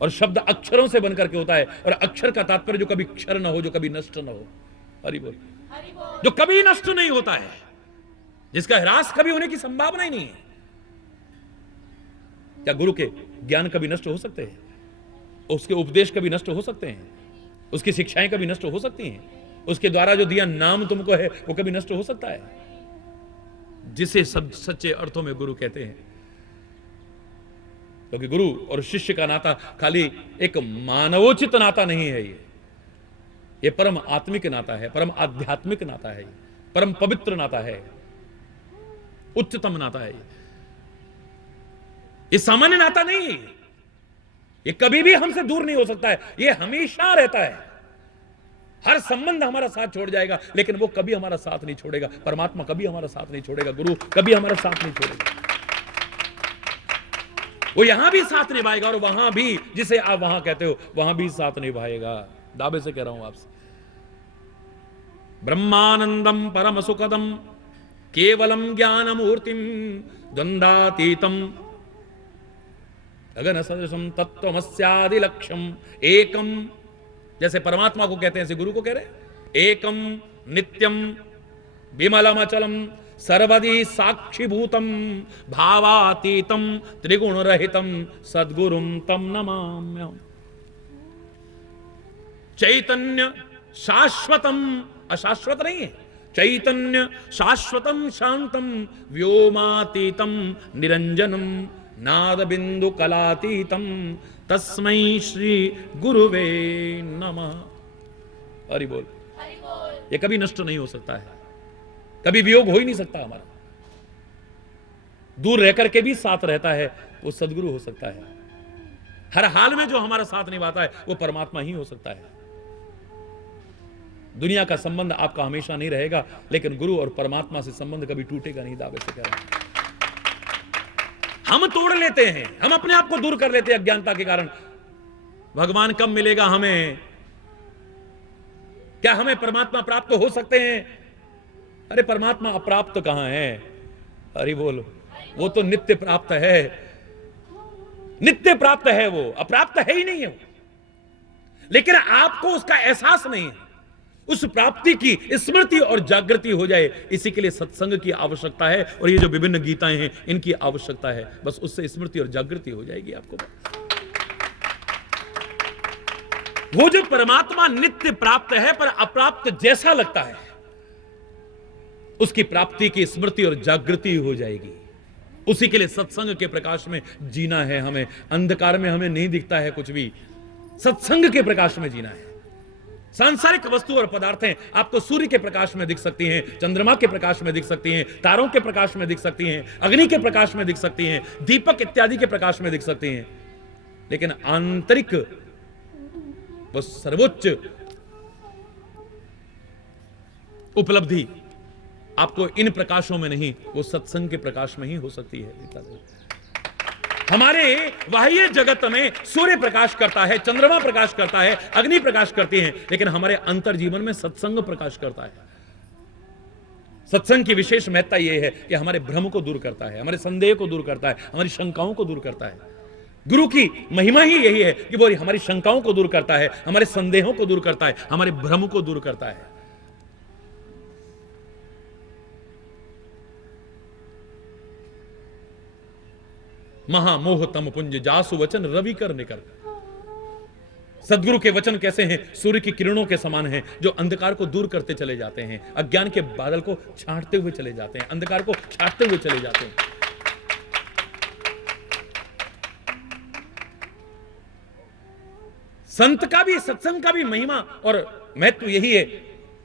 और शब्द अक्षरों से बनकर के होता है, और अक्षर का तात्पर्य जो कभी क्षर न हो, जो कभी नष्ट न हो। हरि बोल। जो कभी नष्ट नहीं होता है, जिसका ह्रास कभी होने की संभावना ही नहीं है। क्या गुरु के ज्ञान कभी नष्ट हो सकते हैं? उसके उपदेश कभी नष्ट हो सकते हैं? उसकी शिक्षाएं कभी नष्ट हो सकती हैं? उसके द्वारा जो दिया नाम तुमको है वो कभी नष्ट हो सकता है? जिसे सब सच्चे अर्थों में गुरु कहते हैं। क्योंकि गुरु और शिष्य का नाता खाली एक मानवोचित नाता नहीं है, ये परम आत्मिक नाता है, परम आध्यात्मिक नाता है, परम पवित्र नाता है, उच्चतम नाता है। ये सामान्य नाता नहीं है, ये कभी भी हमसे दूर नहीं हो सकता है, ये हमेशा रहता है। हर संबंध हमारा साथ छोड़ जाएगा, लेकिन वो कभी हमारा साथ नहीं छोड़ेगा। परमात्मा कभी हमारा साथ नहीं छोड़ेगा, गुरु कभी हमारा साथ नहीं छोड़ेगा। वो यहां भी साथ निभाएगा, और वहां भी, जिसे आप वहां कहते हो, वहां भी साथ निभाएगा। दावे से कह रहा हूं आपसे। ब्रह्मानंदम परम सुखदम केवलम ज्ञान मूर्तिम द्वंद्वातीतम गगन सदृशम तत्वमस्यादि लक्ष्यम एकम, जैसे परमात्मा को कहते हैं ऐसे गुरु को कह रहे। एकम नित्यम विमलम अचलम सर्वदी साक्षीभूतम भावातीतम त्रिगुण रहितम सद्गुरुम तम नमाम्यहम्। चैतन्य शाश्वतम, अशाश्वत नहीं है, चैतन्य शाश्वतम शांतम व्योमातीतम निरंजनम नाद बिंदु कलातीतम तस्मै श्री गुरुवे नमः। हरि बोल। ये कभी नष्ट नहीं हो सकता है, कभी वियोग हो ही नहीं सकता हमारा। दूर रह करके भी साथ रहता है, वो सदगुरु हो सकता है। हर हाल में जो हमारा साथ निभाता है वो परमात्मा ही हो सकता है। दुनिया का संबंध आपका हमेशा नहीं रहेगा, लेकिन गुरु और परमात्मा से संबंध कभी टूटेगा नहीं, दावे से कह रहा हूं। हम तोड़ लेते हैं, हम अपने आप को दूर कर लेते हैं अज्ञानता के कारण। भगवान कब मिलेगा हमें? क्या हमें परमात्मा प्राप्त हो सकते हैं? अरे परमात्मा अप्राप्त कहां है? अरे बोलो, वो तो नित्य प्राप्त है, नित्य प्राप्त है, वो अप्राप्त है ही नहीं है। लेकिन आपको उसका एहसास नहीं है। उस प्राप्ति की स्मृति और जागृति हो जाए, इसी के लिए सत्संग की आवश्यकता है, और ये जो विभिन्न गीताएं हैं इनकी आवश्यकता है। बस उससे स्मृति और जागृति हो जाएगी आपको। वो जो परमात्मा नित्य प्राप्त है पर अप्राप्त जैसा लगता है, उसकी प्राप्ति की स्मृति और जागृति हो जाएगी। उसी के लिए सत्संग के प्रकाश में जीना है हमें। अंधकार में हमें नहीं दिखता है कुछ भी, सत्संग के प्रकाश में जीना है। सांसारिक वस्तु और पदार्थें आपको सूर्य के प्रकाश में दिख सकती हैं, चंद्रमा के प्रकाश में दिख सकती हैं, तारों के प्रकाश में दिख सकती हैं, अग्नि के प्रकाश में दिख सकती हैं, दीपक इत्यादि के प्रकाश में दिख सकती हैं, लेकिन आंतरिक वो सर्वोच्च उपलब्धि आपको इन प्रकाशों में नहीं, वो सत्संग के प्रकाश में ही हो सकती है। हमारे बाह्य जगत में सूर्य प्रकाश करता है, चंद्रमा प्रकाश करता है, अग्नि प्रकाश करती है, लेकिन हमारे अंतर जीवन में सत्संग प्रकाश करता है। सत्संग की विशेष महत्ता यह है कि हमारे भ्रम को दूर करता है, हमारे संदेह को दूर करता है, हमारी शंकाओं को दूर करता है। गुरु की महिमा ही यही है कि वो हमारी शंकाओं को दूर करता है, हमारे संदेहों को दूर करता है, हमारे भ्रम को दूर करता है। महामोह तम पुंज जासु वचन रवि कर निकर। सदगुरु के वचन कैसे हैं? सूर्य की किरणों के समान हैं, जो अंधकार को दूर करते चले जाते हैं, अज्ञान के बादल को छांटते हुए चले जाते हैं, अंधकार को छांटते हुए चले जाते हैं। संत का भी, सत्संग का भी महिमा और महत्व यही है,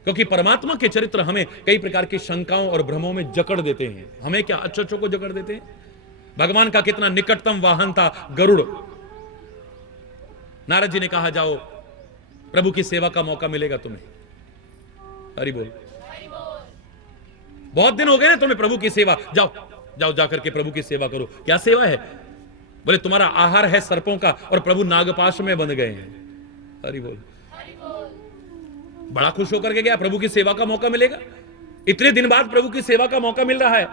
क्योंकि परमात्मा के चरित्र हमें कई प्रकार की शंकाओं और भ्रमों में जकड़ देते हैं। हमें क्या, अच्छों को जकड़ देते हैं। भगवान का कितना निकटतम वाहन था गरुड़। नारद जी ने कहा, जाओ प्रभु की सेवा का मौका मिलेगा तुम्हें। हरि बोल। बहुत दिन हो गए ना तुम्हें प्रभु की सेवा, जाओ जाओ जाकर के प्रभु की सेवा करो। क्या सेवा है? बोले तुम्हारा आहार है सर्पों का और प्रभु नागपाश में बंध गए हैं। हरि बोल। बड़ा खुश होकर के गया, प्रभु की सेवा का मौका मिलेगा। इतने दिन बाद प्रभु की सेवा का मौका मिल रहा है।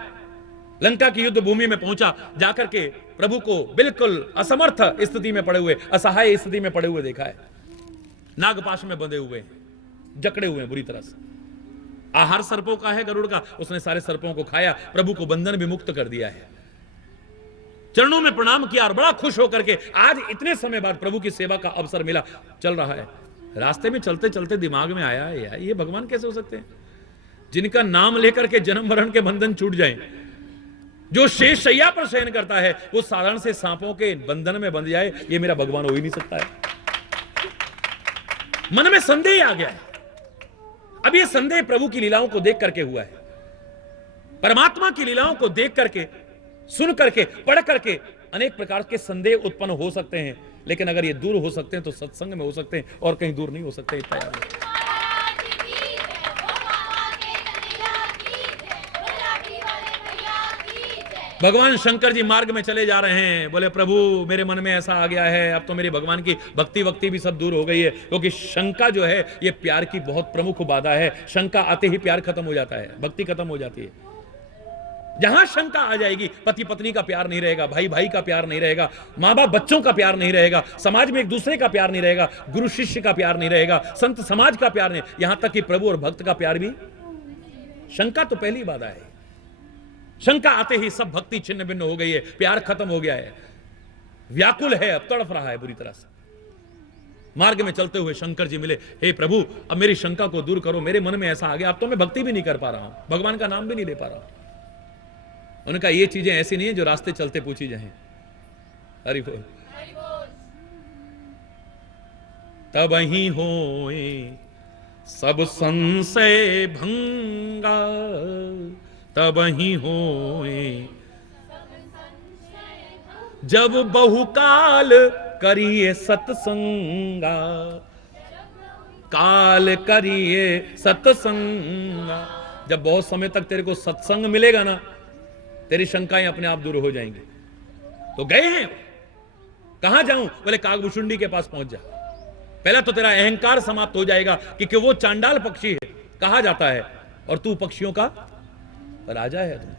लंका की युद्ध भूमि में पहुंचा, जाकर के प्रभु को बिल्कुल असमर्थ स्थिति में पड़े हुए, असहाय स्थिति में पड़े हुए देखा है। नागपाश में बंधे हुए, जकड़े हुए बुरी तरह से। आहार सर्पों का है गरुड़ का, उसने सारे सर्पों को खाया, प्रभु को बंधन भी मुक्त कर दिया है। चरणों में प्रणाम किया और बड़ा खुश होकर के आज इतने समय बाद प्रभु की सेवा का अवसर मिला। चल रहा है, रास्ते में चलते चलते दिमाग में आया यार, ये भगवान कैसे हो सकते हैं जिनका नाम लेकर के जन्म मरण के बंधन छूट जाएं। जो शेष शैया पर शयन करता है वो साधारण से सांपों के बंधन में बंध जाए, ये मेरा भगवान हो ही नहीं सकता है। मन में संदेह आ गया है। अब ये संदेह प्रभु की लीलाओं को देख करके हुआ है। परमात्मा की लीलाओं को देख करके, सुन करके, पढ़ करके अनेक प्रकार के संदेह उत्पन्न हो सकते हैं, लेकिन अगर ये दूर हो सकते हैं तो सत्संग में हो सकते हैं और कहीं दूर नहीं हो सकते। इतना याद रखिए। भगवान शंकर जी मार्ग में चले जा रहे हैं। बोले प्रभु मेरे मन में ऐसा आ गया है, अब तो मेरी भगवान की भक्ति वक्ति भी सब दूर हो गई है, क्योंकि शंका जो है ये प्यार की बहुत प्रमुख बाधा है। शंका आते ही प्यार खत्म हो जाता है, भक्ति खत्म हो जाती है। जहां शंका आ जाएगी, पति पत्नी का प्यार नहीं रहेगा, भाई भाई का प्यार नहीं रहेगा, माँ बाप बच्चों का प्यार नहीं रहेगा, समाज में एक दूसरे का प्यार नहीं रहेगा, गुरु शिष्य का प्यार नहीं रहेगा, संत समाज का प्यार नहीं, यहां तक कि प्रभु और भक्त का प्यार भी। शंका तो पहली बाधा है। शंका आते ही सब भक्ति छिन्न भिन्न हो गई है, प्यार खत्म हो गया है, व्याकुल है, अब तड़फ रहा है बुरी तरह से। मार्ग में चलते हुए शंकर जी मिले। हे प्रभु अब मेरी शंका को दूर करो, मेरे मन में ऐसा आ गया, अब तो मैं भक्ति भी नहीं कर पा रहा हूं, भगवान का नाम भी नहीं ले पा रहा हूं। उनका ये चीजें ऐसी नहीं है जो रास्ते चलते पूछी जाएं। हरि बोल। तब ही होए सब संशय भंगा, तब ही होए जब बहुकाल करिए सत्संगा, काल करिए सत्संगा। जब बहुत समय तक तेरे को सत्संग मिलेगा ना, तेरी शंकाएं अपने आप दूर हो जाएंगी। तो गए हैं, कहां जाऊं? बोले कागभूषुंडी के पास पहुंच जा। पहला तो तेरा अहंकार समाप्त हो जाएगा कि वो चांडाल पक्षी है कहा जाता है और तू पक्षियों का राजा है। तुम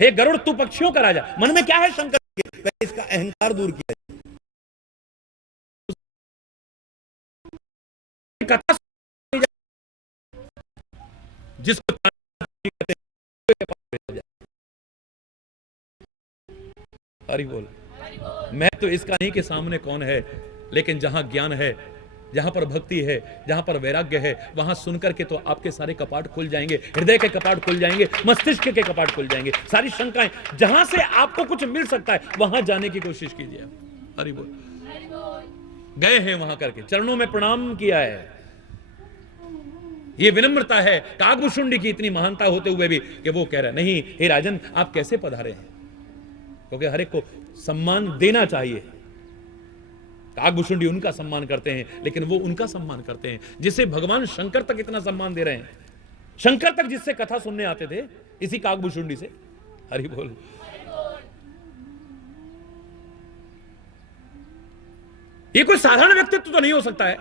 हे गरुड़, तू पक्षियों का राजा। मन में क्या है शंकर के? पहले इसका अहंकार दूर किया। कथा जिसको हरि बोल। मैं तो इसका नहीं कि सामने कौन है, लेकिन जहां ज्ञान है, जहां पर भक्ति है, जहां पर वैराग्य है, वहां सुनकर के तो आपके सारे कपाट खुल जाएंगे, हृदय के कपाट खुल जाएंगे, मस्तिष्क के कपाट खुल जाएंगे। सारी शंकाएं, जहां से आपको कुछ मिल सकता है वहां जाने की कोशिश कीजिए। हरि बोल। गए हैं वहां करके चरणों में प्रणाम किया है। ये विनम्रता है कागभूषुंडी की, इतनी महानता होते हुए भी कि वो कह रहा है नहीं हे राजन आप कैसे पधारे हैं, क्योंकि हर एक को सम्मान देना चाहिए। कागभूषुंडी उनका सम्मान करते हैं, लेकिन वो उनका सम्मान करते हैं जिसे भगवान शंकर तक इतना सम्मान दे रहे हैं। शंकर तक जिससे कथा सुनने आते थे, इसी कागभूषुंडी से। हरि बोल। ये कोई साधारण व्यक्तित्व तो नहीं हो सकता है,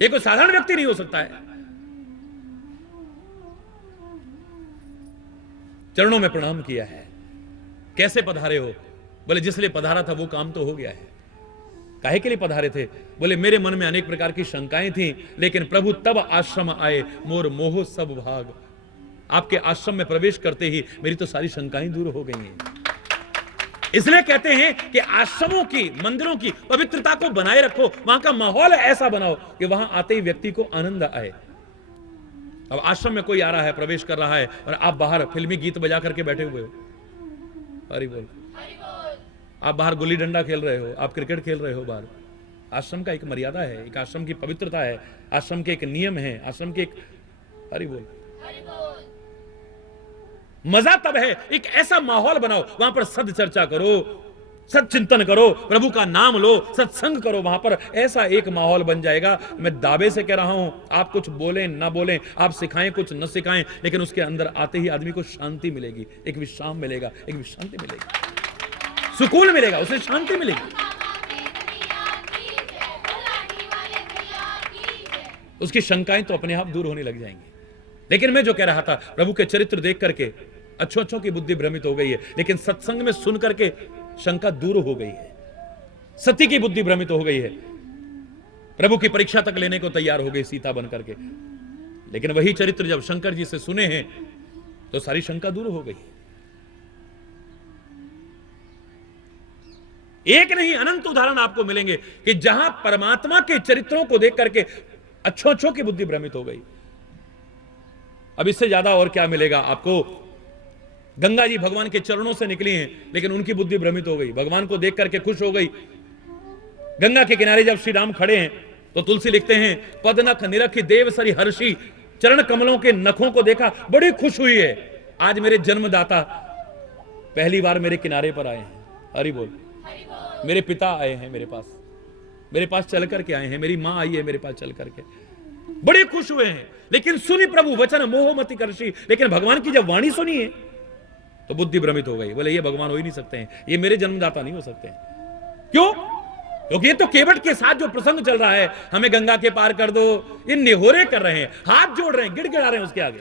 ये कोई साधारण व्यक्ति नहीं हो सकता है। चरणों में प्रणाम किया है। कैसे पधारे हो? बोले जिस लिए पधारा था वो काम तो हो गया है। काहे के लिए पधारे थे? बोले मेरे मन में अनेक प्रकार की शंकाएं थी, लेकिन प्रभु तब आश्रम आए, मोर मोह सब भाग। आपके आश्रम में प्रवेश करते ही मेरी तो सारी शंकाएं दूर हो गई हैं। इसलिए कहते हैं कि आश्रमों की, मंदिरों की पवित्रता को बनाए रखो, वहां का माहौल ऐसा बनाओ कि वहां आते ही व्यक्ति को आनंद आए। अब आश्रम में कोई आ रहा है, प्रवेश कर रहा है, और आप बाहर फिल्मी गीत बजा करके बैठे हुए हो। हरि बोल। आप बाहर गुल्ली डंडा खेल रहे हो, आप क्रिकेट खेल रहे हो बाहर, आश्रम का एक मर्यादा है, एक आश्रम की पवित्रता है, आश्रम के एक नियम है, आश्रम के एक हरि बोल। मजा तब है एक ऐसा माहौल बनाओ, वहां पर सद चर्चा करो, सत चिंतन करो, प्रभु का नाम लो, सत्संग करो, वहां पर ऐसा एक माहौल बन जाएगा। मैं दावे से कह रहा हूं, आप कुछ बोलें ना बोलें, आप सिखाएं कुछ न सिखाएं, लेकिन उसके अंदर आते ही आदमी को शांति मिलेगी, एक विश्राम मिलेगा, एक विश्रांति मिलेगी, सुकून मिलेगा, उसे शांति मिलेगी, उसकी शंकाएं तो अपने आप दूर होने लग जाएंगी। लेकिन मैं जो कह रहा था, प्रभु के चरित्र देख करके अच्छों की बुद्धि भ्रमित हो गई है, लेकिन सत्संग में सुन करके शंका दूर हो गई है, सती की बुद्धि भ्रमित हो गई है, प्रभु की परीक्षा तक लेने को तैयार हो गई सीता बन करके। लेकिन वही चरित्र जब शंकर जी से सुने हैं तो सारी शंका दूर हो गई। एक नहीं अनंत उदाहरण आपको मिलेंगे कि जहां परमात्मा के चरित्रों को देख करके अच्छों की बुद्धि भ्रमित हो गई। अब इससे ज्यादा और क्या मिलेगा आपको? गंगा जी भगवान के चरणों से निकली हैं, लेकिन उनकी बुद्धि भ्रमित हो गई, भगवान को देख करके खुश हो गई। गंगा के किनारे जब श्री राम खड़े हैं तो तुलसी लिखते हैं, पदनख निरखि देव सरी हर्षि, चरण कमलों के नखों को देखा बड़ी खुश हुई है। आज मेरे जन्मदाता पहली बार मेरे किनारे पर आए हैं, हरि बोल। मेरे पिता आए हैं मेरे पास चल करके आए हैं, मेरी मां आई है मेरे पास चल करके, बड़े खुश हुए हैं। लेकिन सुनी प्रभु वचन मोहमति करशी, लेकिन भगवान की जब वाणी सुनी है तो बुद्धि भ्रमित हो गई। बोले ये भगवान हो ही नहीं सकते हैं, ये मेरे जन्मदाता नहीं हो सकते हैं। क्यों? क्योंकि ये तो केवट के साथ जो प्रसंग चल रहा है, हमें गंगा के पार कर दो, ये निहोरे कर रहे हैं, हाथ जोड़ रहे हैं, गिड़गिड़ा रहे हैं उसके आगे,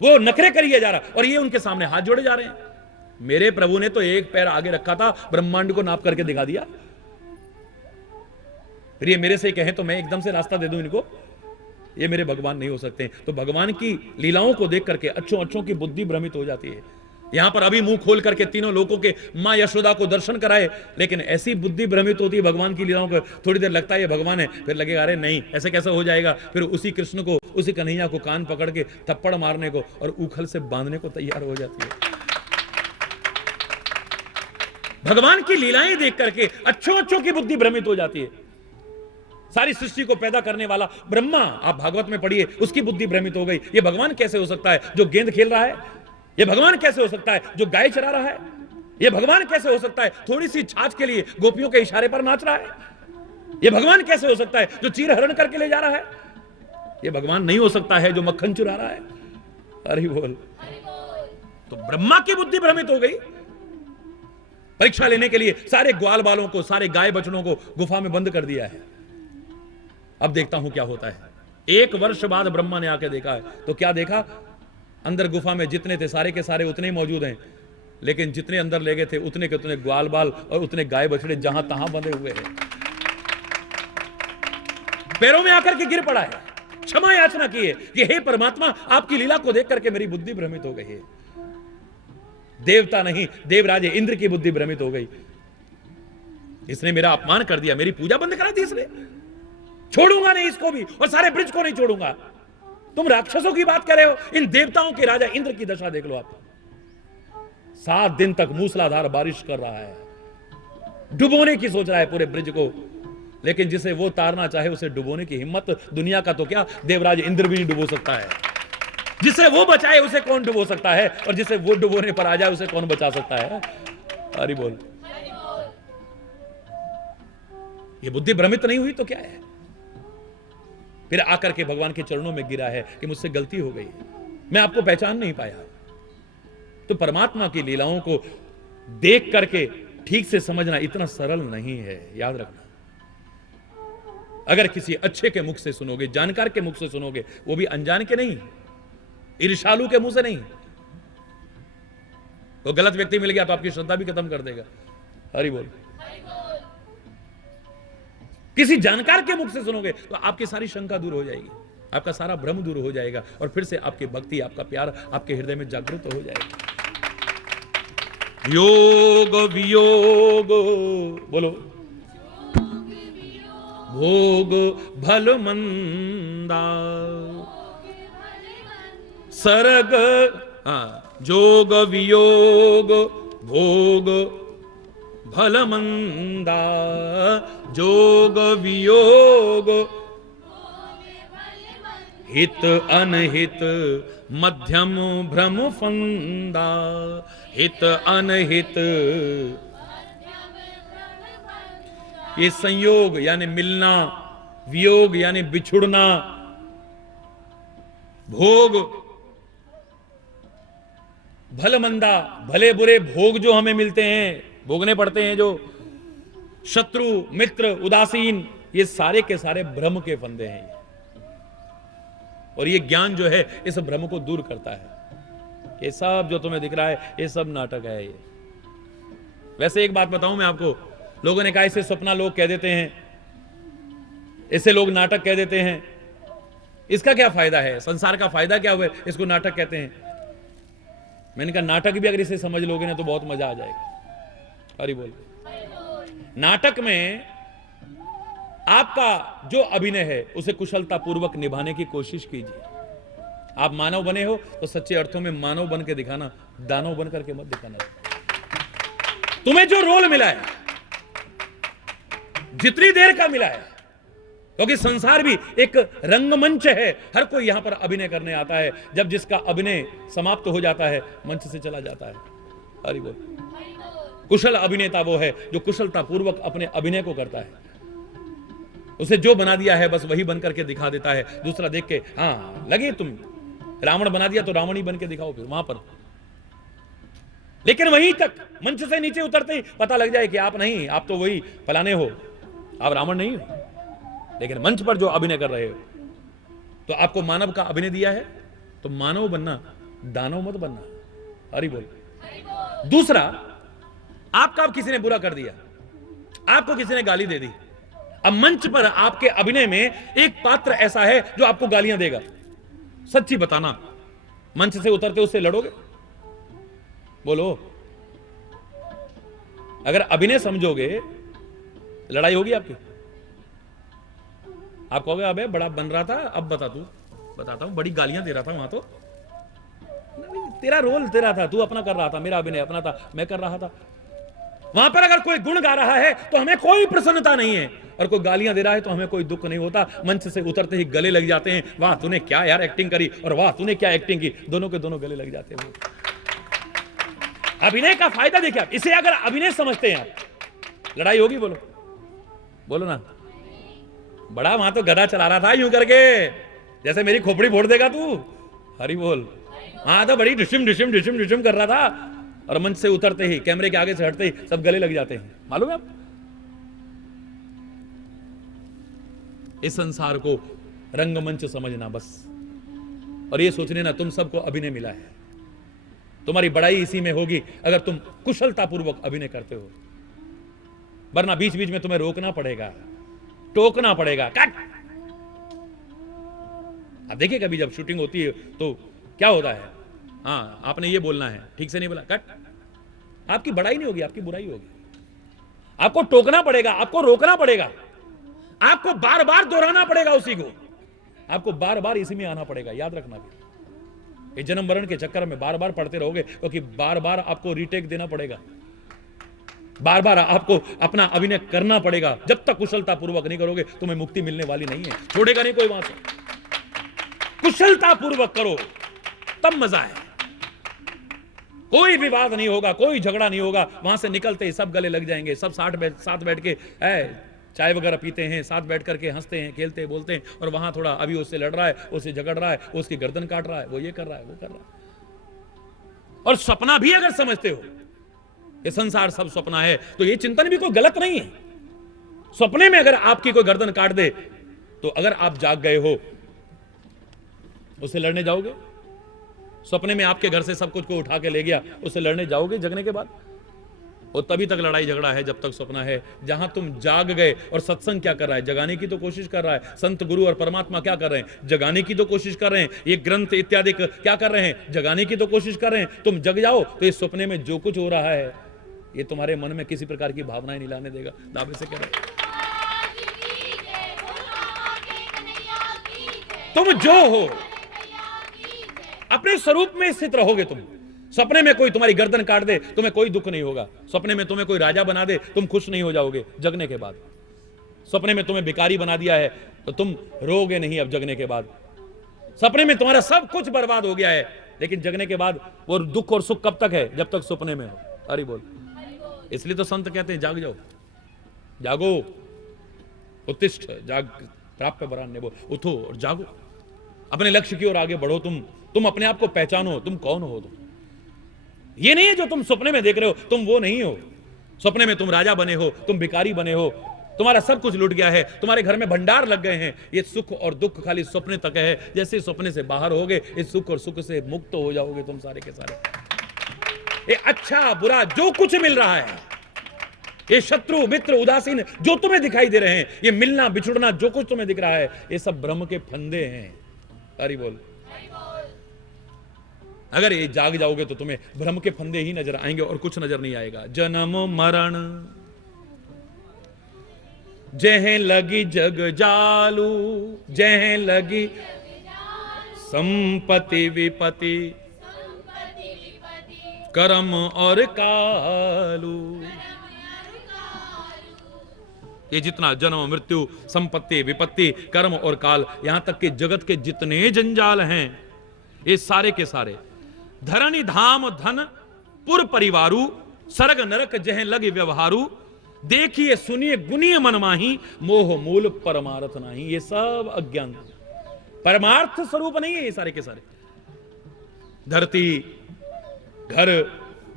वो नखरे करिए जा रहा, और ये उनके सामने हाथ जोड़े जा रहे हैं। मेरे प्रभु ने तो एक पैर आगे रखा था, ब्रह्मांड को नाप करके दिखा दिया। फिर ये मेरे से कहें तो मैं एकदम से रास्ता दे दूं इनको? ये मेरे भगवान नहीं हो सकते। तो भगवान की लीलाओं को देख करके अच्छों की बुद्धि भ्रमित हो जाती है। यहां पर अभी मुंह खोल करके तीनों लोगों के मां यशोदा को दर्शन कराए, लेकिन ऐसी बुद्धि भ्रमित होती है भगवान की लीलाओं को। थोड़ी देर लगता है ये भगवान है, फिर लगेगा अरे नहीं, ऐसे कैसे हो जाएगा। फिर उसी कृष्ण को, उसी कन्हैया को कान पकड़ के थप्पड़ मारने को और उखल से बांधने को तैयार हो जाती है। भगवान की लीलाएं देख करके अच्छों की बुद्धि भ्रमित हो जाती है। सारी सृष्टि को पैदा करने वाला ब्रह्मा, आप भागवत में पढ़िए, उसकी बुद्धि भ्रमित हो गई। ये भगवान कैसे हो सकता है जो गेंद खेल रहा है? ये भगवान कैसे हो सकता है जो गाय चरा रहा है? ये भगवान कैसे हो सकता है थोड़ी सी छाछ के लिए गोपियों के इशारे पर नाच रहा है? ये भगवान कैसे हो सकता है जो चीर हरण करके ले जा रहा है? ये भगवान नहीं हो सकता है जो मक्खन चुरा रहा है। हरि बोल। तो ब्रह्मा की बुद्धि भ्रमित हो गई। परीक्षा लेने के लिए सारे ग्वाल बालों को, सारे गाय बछड़ों को गुफा में बंद कर दिया है। अब देखता हूं क्या होता है। 1 वर्ष बाद ब्रह्मा ने आके देखा है, तो क्या देखा? अंदर गुफा में जितने थे सारे के सारे उतने ही मौजूद हैं, लेकिन जितने अंदर ले गए थे उतने के उतने ग्वाल बाल और उतने गाय बछड़े जहां तहां बंधे हुए हैं। पैरों में आकर के गिर पड़ा है, क्षमा याचना की है कि हे परमात्मा, आपकी लीला को देख करके मेरी बुद्धि भ्रमित हो गई है। देवता नहीं, देवराज इंद्र की बुद्धि भ्रमित हो गई। इसने मेरा अपमान कर दिया, मेरी पूजा बंद करा दी इसने। छोड़ूंगा नहीं इसको भी, और सारे ब्रिज को नहीं छोड़ूंगा। तुम राक्षसों की बात कर रहे हो, इन देवताओं के राजा इंद्र की दशा देख लो आप। 7 दिन तक मूसलाधार बारिश कर रहा है, डुबोने की सोच रहा है पूरे ब्रिज को, लेकिन जिसे वो तारना चाहे उसे डुबोने की हिम्मत दुनिया का तो क्या, देवराज इंद्र भी नहीं डुबो सकता है। जिसे वो बचाए उसे कौन डुबो सकता है, और जिसे वो डुबोने पर आ जाए उसे कौन बचा सकता है? हरि बोल। ये बुद्धि भ्रमित नहीं हुई तो क्या है? फिर आकर के भगवान के चरणों में गिरा है कि मुझसे गलती हो गई, मैं आपको पहचान नहीं पाया। तो परमात्मा की लीलाओं को देख करके ठीक से समझना इतना सरल नहीं है, याद रखना। अगर किसी अच्छे के मुख से सुनोगे, जानकार के मुख से सुनोगे, वो भी अनजान के नहीं, ईर्ष्यालु के मुंह से नहीं। वो गलत व्यक्ति मिल गया तो आपकी श्रद्धा भी खत्म कर देगा। हरि बोल। किसी जानकार के मुख से सुनोगे तो आपकी सारी शंका दूर हो जाएगी, आपका सारा भ्रम दूर हो जाएगा, और फिर से आपकी भक्ति, आपका प्यार आपके हृदय में जागृत हो जाएगा। योग वियोग बोलो, भोग भल मंदा, सरग जोग वियोग भोग भल मंदा, जोग वियोग, हित अनहित, मध्यम भ्रम फंदा, हित अनहित। ये संयोग यानी मिलना, वियोग यानी बिछुड़ना, भोग, भल मंदा, भले बुरे भोग जो हमें मिलते हैं, भोगने पड़ते हैं, जो शत्रु मित्र उदासीन, ये सारे के सारे भ्रम के फंदे हैं। और ये ज्ञान जो है इस भ्रम को दूर करता है। ये सब जो तुम्हें दिख रहा है ये सब नाटक है। ये वैसे एक बात बताऊं मैं आपको, लोगों ने कहा इसे सपना लोग कह देते हैं, इसे लोग नाटक कह देते हैं, इसका क्या फायदा है, संसार का फायदा क्या हुआ, इसको नाटक कहते हैं। मैंने कहा नाटक भी अगर इसे समझ लोगे ना तो बहुत मजा आ जाएगा। हरि बोल। नाटक में आपका जो अभिनय है उसे कुशलता पूर्वक निभाने की कोशिश कीजिए। आप मानव बने हो तो सच्चे अर्थों में मानव बन के दिखाना, दानव बन करके मत दिखाना। तुम्हें जो रोल मिला है, जितनी देर का मिला है, क्योंकि संसार भी एक रंगमंच है, हर कोई यहां पर अभिनय करने आता है। जब जिसका अभिनय समाप्त हो जाता है मंच से चला जाता है। हरि बोल। कुशल अभिनेता वो है जो कुशलता पूर्वक अपने अभिनय को करता है। उसे जो बना दिया है बस वही बन करके दिखा देता है। दूसरा देख के हाँ लगे तुम रावण बना दिया तो रावण ही बन के दिखाओ फिर वहां पर। लेकिन वहीं तक मंच से नीचे उतरते ही पता लग जाए कि आप नहीं, आप तो वही फलाने हो, आप रावण नहीं हो। लेकिन मंच पर जो अभिनय कर रहे हो तो आपको मानव का अभिनय दिया है तो मानव बनना, दानव मत बनना। हरि बोल। दूसरा, आपका किसी ने बुरा कर दिया, आपको किसी ने गाली दे दी, अब मंच पर आपके अभिनय में एक पात्र ऐसा है जो आपको गालियां देगा। सच्ची बताना, मंच से उतरते उससे लड़ोगे? बोलो। अगर अभिनय समझोगे लड़ाई होगी आपकी। आप कहोगे अबे बड़ा बन रहा था, अब बता तू। बताता हूं, बड़ी गालियां दे रहा था वहां तो। तेरा रोल तेरा था, तू अपना कर रहा था, मेरा अभिनय अपना था, मैं कर रहा था। वहां पर अगर कोई गुण गा रहा है तो हमें कोई प्रसन्नता नहीं है, और कोई गालियां दे रहा है तो हमें कोई दुख नहीं होता। मंच से उतरते ही गले लग जाते हैं, वाह तूने क्या यार एक्टिंग करी, और वाह तूने क्या एक्टिंग की, दोनों के दोनों गले लग जाते हैं। अभिनय का फायदा देखिए, इसे अगर अभिनय समझते हैं आप, लड़ाई होगी? बोलो बोलो ना। बड़ा वहां तो गदा चला रहा था यूं करके, जैसे मेरी खोपड़ी फोड़ देगा तू। हरि बोल। वहां तो बड़ी डिशिम डिशिम डिशिम डिशिम कर रहा था, और मंच से उतरते ही, कैमरे के आगे से हटते ही सब गले लग जाते हैं। मालूम है आप? इस संसार को रंगमंच समझना बस, और ये सोच लेना तुम सबको अभिनय मिला है। तुम्हारी बड़ाई इसी में होगी अगर तुम कुशलता पूर्वक अभिनय करते हो, वरना बीच बीच में तुम्हें रोकना पड़ेगा, टोकना पड़ेगा। कट। अब देखिए कभी जब शूटिंग होती है तो क्या होता है, हाँ आपने ये बोलना है, ठीक से नहीं बोला, कट। आपकी बड़ाई नहीं होगी, आपकी बुराई होगी। आपको टोकना पड़ेगा, आपको रोकना पड़ेगा, आपको बार बार दोहराना पड़ेगा उसी को, आपको बार बार इसी में आना पड़ेगा। याद रखना भी, ये जन्म मरण के चक्कर में बार बार पढ़ते रहोगे, क्योंकि बार बार आपको रीटेक देना पड़ेगा, बार बार आपको अपना अभिनय करना पड़ेगा। जब तक कुशलता पूर्वक नहीं करोगे तुम्हें मुक्ति मिलने वाली नहीं है, छोड़ेगा नहीं कोई वहां से। कुशलता पूर्वक करो तब मजा है। कोई विवाद नहीं होगा, कोई झगड़ा नहीं होगा, वहां से निकलते ही सब गले लग जाएंगे, सब साथ बैठ के चाय वगैरह पीते हैं, साथ बैठ करके हंसते हैं, खेलते हैं, बोलते हैं। और वहां थोड़ा अभी उससे लड़ रहा है, उससे झगड़ रहा है, उसकी गर्दन काट रहा है, वो ये कर रहा है, वो कर रहा है। और सपना भी अगर समझते हो ये संसार सब सपना है, तो ये चिंतन भी कोई गलत नहीं है। सपने में अगर आपकी कोई गर्दन काट दे तो अगर आप जाग गए हो उससे लड़ने जाओगे? सपने में आपके घर से सब कुछ को उठा के ले गया, उससे लड़ने जाओगे जगने के बाद? और तभी तक लड़ाई झगड़ा है जब तक सपना है। जहां तुम जाग गए, और सत्संग क्या कर रहा है? जगाने की तो कोशिश कर रहा है। संत गुरु और परमात्मा क्या कर रहे हैं? जगाने की तो कोशिश कर रहे हैं। ये ग्रंथ इत्यादि क्या कर रहे हैं? जगाने की तो कोशिश कर रहे हैं। तुम जग जाओ तो इस सपने में जो कुछ हो रहा है ये तुम्हारे मन में किसी प्रकार की भावनाएं नहीं लाने देगा। दावे से कह रहे हैं, तुम जो हो अपने स्वरूप में स्थित रहोगे। तुम सपने में कोई तुम्हारी गर्दन काट दे, तुम्हें कोई दुख नहीं होगा। सपने में तुम्हें कोई राजा बना दे, तुम खुश नहीं हो जाओगे जगने के बाद। सपने में तुम्हें भिखारी बना दिया है तो तुम रोगे नहीं अब जगने के बाद। सपने में तुम्हारा सब कुछ बर्बाद हो गया है, लेकिन जगने के बाद वो दुख और सुख कब तक है? जब तक सपने में हो। अरे बोल। इसलिए तो संत कहते हैं जाग जाओ, जागो, उत्तिष्ठ, जाग प्राप्य वरान्य, बोल उठो और जागो, अपने लक्ष्य की ओर आगे बढ़ो। तुम अपने आप को पहचानो, तुम कौन हो। तुम ये नहीं है जो तुम सपने में देख रहे हो, तुम वो नहीं हो। सपने में तुम राजा बने हो, तुम भिखारी बने हो, तुम्हारा सब कुछ लूट गया है, तुम्हारे घर में भंडार लग गए हैं। ये सुख और दुख खाली सपने तक है। जैसे सपने से बाहर होगे, इस सुख और सुख से मुक्त हो जाओगे तुम सारे के सारे। ये अच्छा बुरा जो कुछ मिल रहा है, ये शत्रु मित्र उदासीन जो तुम्हें दिखाई दे रहे हैं, ये मिलना बिछुड़ना जो कुछ तुम्हें दिख रहा है, ये सब ब्रह्म के फंदे हैं। हरि बोल। अगर ये जाग जाओगे तो तुम्हें ब्रह्म के फंदे ही नजर आएंगे और कुछ नजर नहीं आएगा। जन्म मरण जह लगी जग जालू, जह लगी संपत्ति विपत्ति, कर्म और कालू। ये जितना जन्म मृत्यु संपत्ति विपत्ति कर्म और काल, यहां तक कि जगत के जितने जंजाल हैं, ये सारे के सारे धरणी धाम धन पुर परिवारू, सर्ग नरक जह लग व्यवहारू, देखिए सुनिए गुनिए मन माही, मोह मूल परमार्थ नहीं। ये सब अज्ञान, परमार्थ स्वरूप नहीं है ये सारे के सारे। धरती, घर,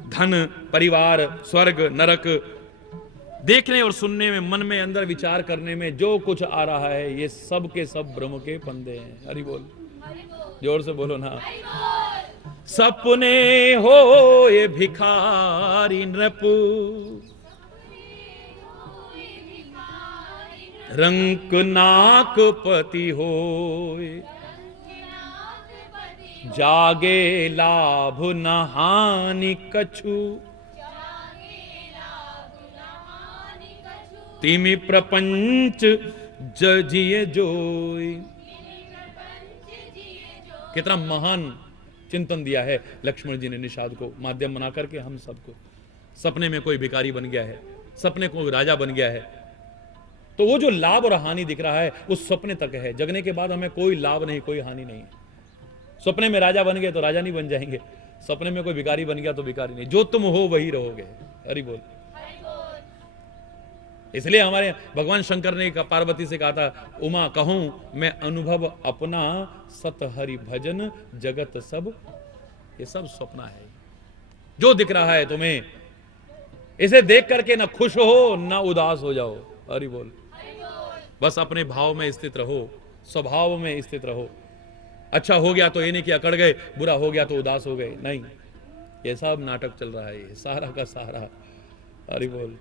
धन, परिवार, स्वर्ग, नरक, देखने और सुनने में, मन में अंदर विचार करने में जो कुछ आ रहा है, ये सब के सब ब्रह्म के फंदे हैं। हरि बोल। जोर से बोलो ना। सपने हो ये भिखारी नृप, रंक नाक पति होए, जागे लाभ न हानि कछु, तिमि प्रपंच जिये जोई। कितना महान चिंतन दिया है लक्ष्मण जी ने निषाद को माध्यम बना करके हम सबको। सपने में कोई भिखारी बन गया है, सपने कोई राजा बन गया है, तो वो जो लाभ और हानि दिख रहा है उस सपने तक है। जगने के बाद हमें कोई लाभ नहीं, कोई हानि नहीं। सपने में राजा बन गए तो राजा नहीं बन जाएंगे, सपने में कोई भिखारी बन गया तो भिखारी नहीं। जो तुम हो वही रहोगे। हरि बोल। इसलिए हमारे भगवान शंकर ने पार्वती से कहा था, उमा कहूं मैं अनुभव अपना, सत हरि भजन जगत सब। ये सब सपना है जो दिख रहा है तुम्हें, इसे देख करके ना खुश हो ना उदास हो जाओ। हरि बोल। बस अपने भाव में स्थित रहो, स्वभाव में स्थित रहो। अच्छा हो गया तो ये नहीं कि अकड़ गए, बुरा हो गया तो उदास हो गए, नहीं। ये सब नाटक चल रहा है, ये सारा का सारा। हरि बोल।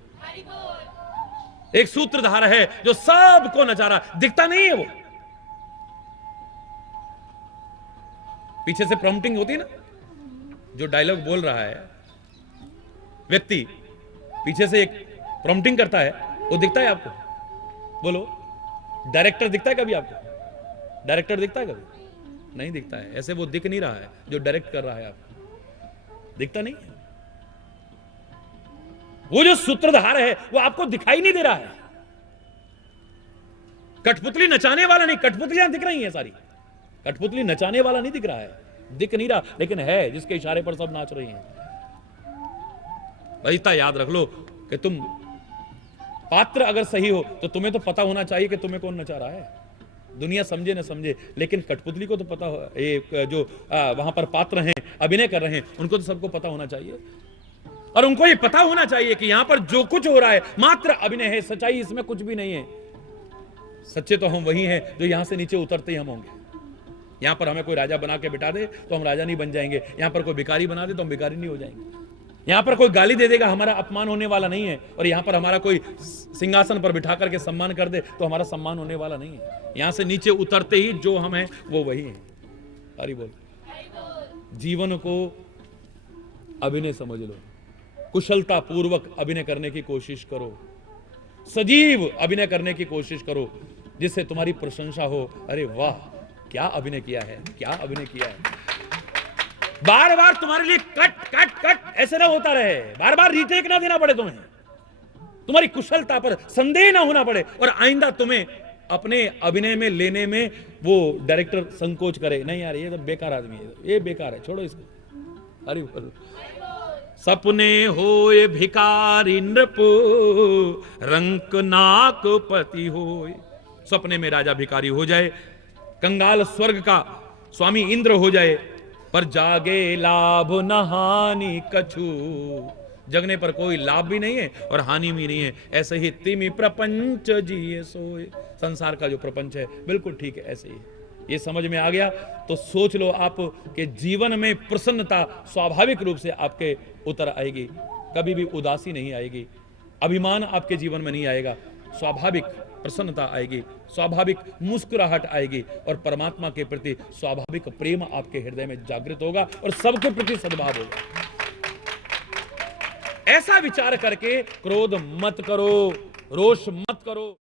एक सूत्रधार है जो सबको नचा रहा, दिखता नहीं है वो। पीछे से प्रॉम्प्टिंग होती है ना, जो डायलॉग बोल रहा है व्यक्ति, पीछे से एक प्रॉम्प्टिंग करता है, वो दिखता है आपको? बोलो, डायरेक्टर दिखता है कभी आपको? डायरेक्टर दिखता है कभी? नहीं दिखता है। ऐसे वो दिख नहीं रहा है जो डायरेक्ट कर रहा है आपको, दिखता नहीं है। वो जो सूत्रधार है वो आपको दिखाई नहीं दे रहा है। कठपुतली नचाने वाला नहीं, कठपुतलियां दिख रही हैं सारी, कठपुतली नचाने वाला नहीं दिख रहा है, दिख नहीं रहा, लेकिन है जिसके इशारे पर सब नाच रही हैं। इतना याद रख लो कि तुम पात्र अगर सही हो तो तुम्हें तो पता होना चाहिए कि तुम्हें कौन नचा रहा है। दुनिया समझे न समझे, लेकिन कठपुतली को तो पता हो, ये जो वहां पर पात्र हैं, अभिनय कर रहे हैं, उनको तो सबको पता होना चाहिए। और उनको ये पता होना चाहिए कि यहां पर जो कुछ हो रहा है मात्र अभिनय है, सच्चाई इसमें कुछ भी नहीं है। सच्चे तो हम वही हैं जो यहां से नीचे उतरते ही हम होंगे। यहां पर हमें कोई राजा बना के बिठा दे तो हम राजा नहीं बन जाएंगे, यहां पर कोई भिखारी बना दे तो हम भिखारी नहीं हो जाएंगे, यहां पर कोई गाली दे देगा हमारा अपमान होने वाला नहीं है, और यहां पर हमारा कोई सिंहासन पर बिठा करके सम्मान कर दे तो हमारा सम्मान होने वाला नहीं है। यहां से नीचे उतरते ही जो हम हैं वो वही हैं। हरि बोल। जीवन को अभिनय समझ लो, कुशलता पूर्वक अभिनय करने की कोशिश करो, सजीव अभिनय करने की कोशिश करो, जिससे तुम्हारी प्रशंसा हो। अरे वाह, क्या अभिनय किया है, क्या अभिनय किया है। बार बार तुम्हारे लिए कट कट कट ऐसे ना होता रहे, बार बार रीटेक ना देना पड़े तुम्हें, तुम्हारी कुशलता पर संदेह ना होना पड़े, और आइंदा तुम्हें अपने अभिनय में लेने में वो डायरेक्टर संकोच करे, नहीं यार ये तो बेकार आदमी है, ये बेकार है, छोड़ो इसको। अरे बोल। सपने होए भिखारी नृप रंक नाक पति होए, सपने में राजा भिखारी हो जाए, कंगाल स्वर्ग का स्वामी इंद्र हो जाए, पर जागे लाभ न हानि कछु, जगने पर कोई लाभ भी नहीं है और हानि भी नहीं है। ऐसे ही तिमि प्रपंच जिए सोए, संसार का जो प्रपंच है बिल्कुल ठीक है, ऐसे ही है। ये समझ में आ गया तो सोच लो आप कि जीवन में प्रसन्नता स्वाभाविक रूप से आपके उतर आएगी, कभी भी उदासी नहीं आएगी, अभिमान आपके जीवन में नहीं आएगा, स्वाभाविक प्रसन्नता आएगी, स्वाभाविक मुस्कुराहट आएगी, और परमात्मा के प्रति स्वाभाविक प्रेम आपके हृदय में जागृत होगा और सबके प्रति सद्भाव होगा। ऐसा विचार करके क्रोध मत करो, रोष मत करो।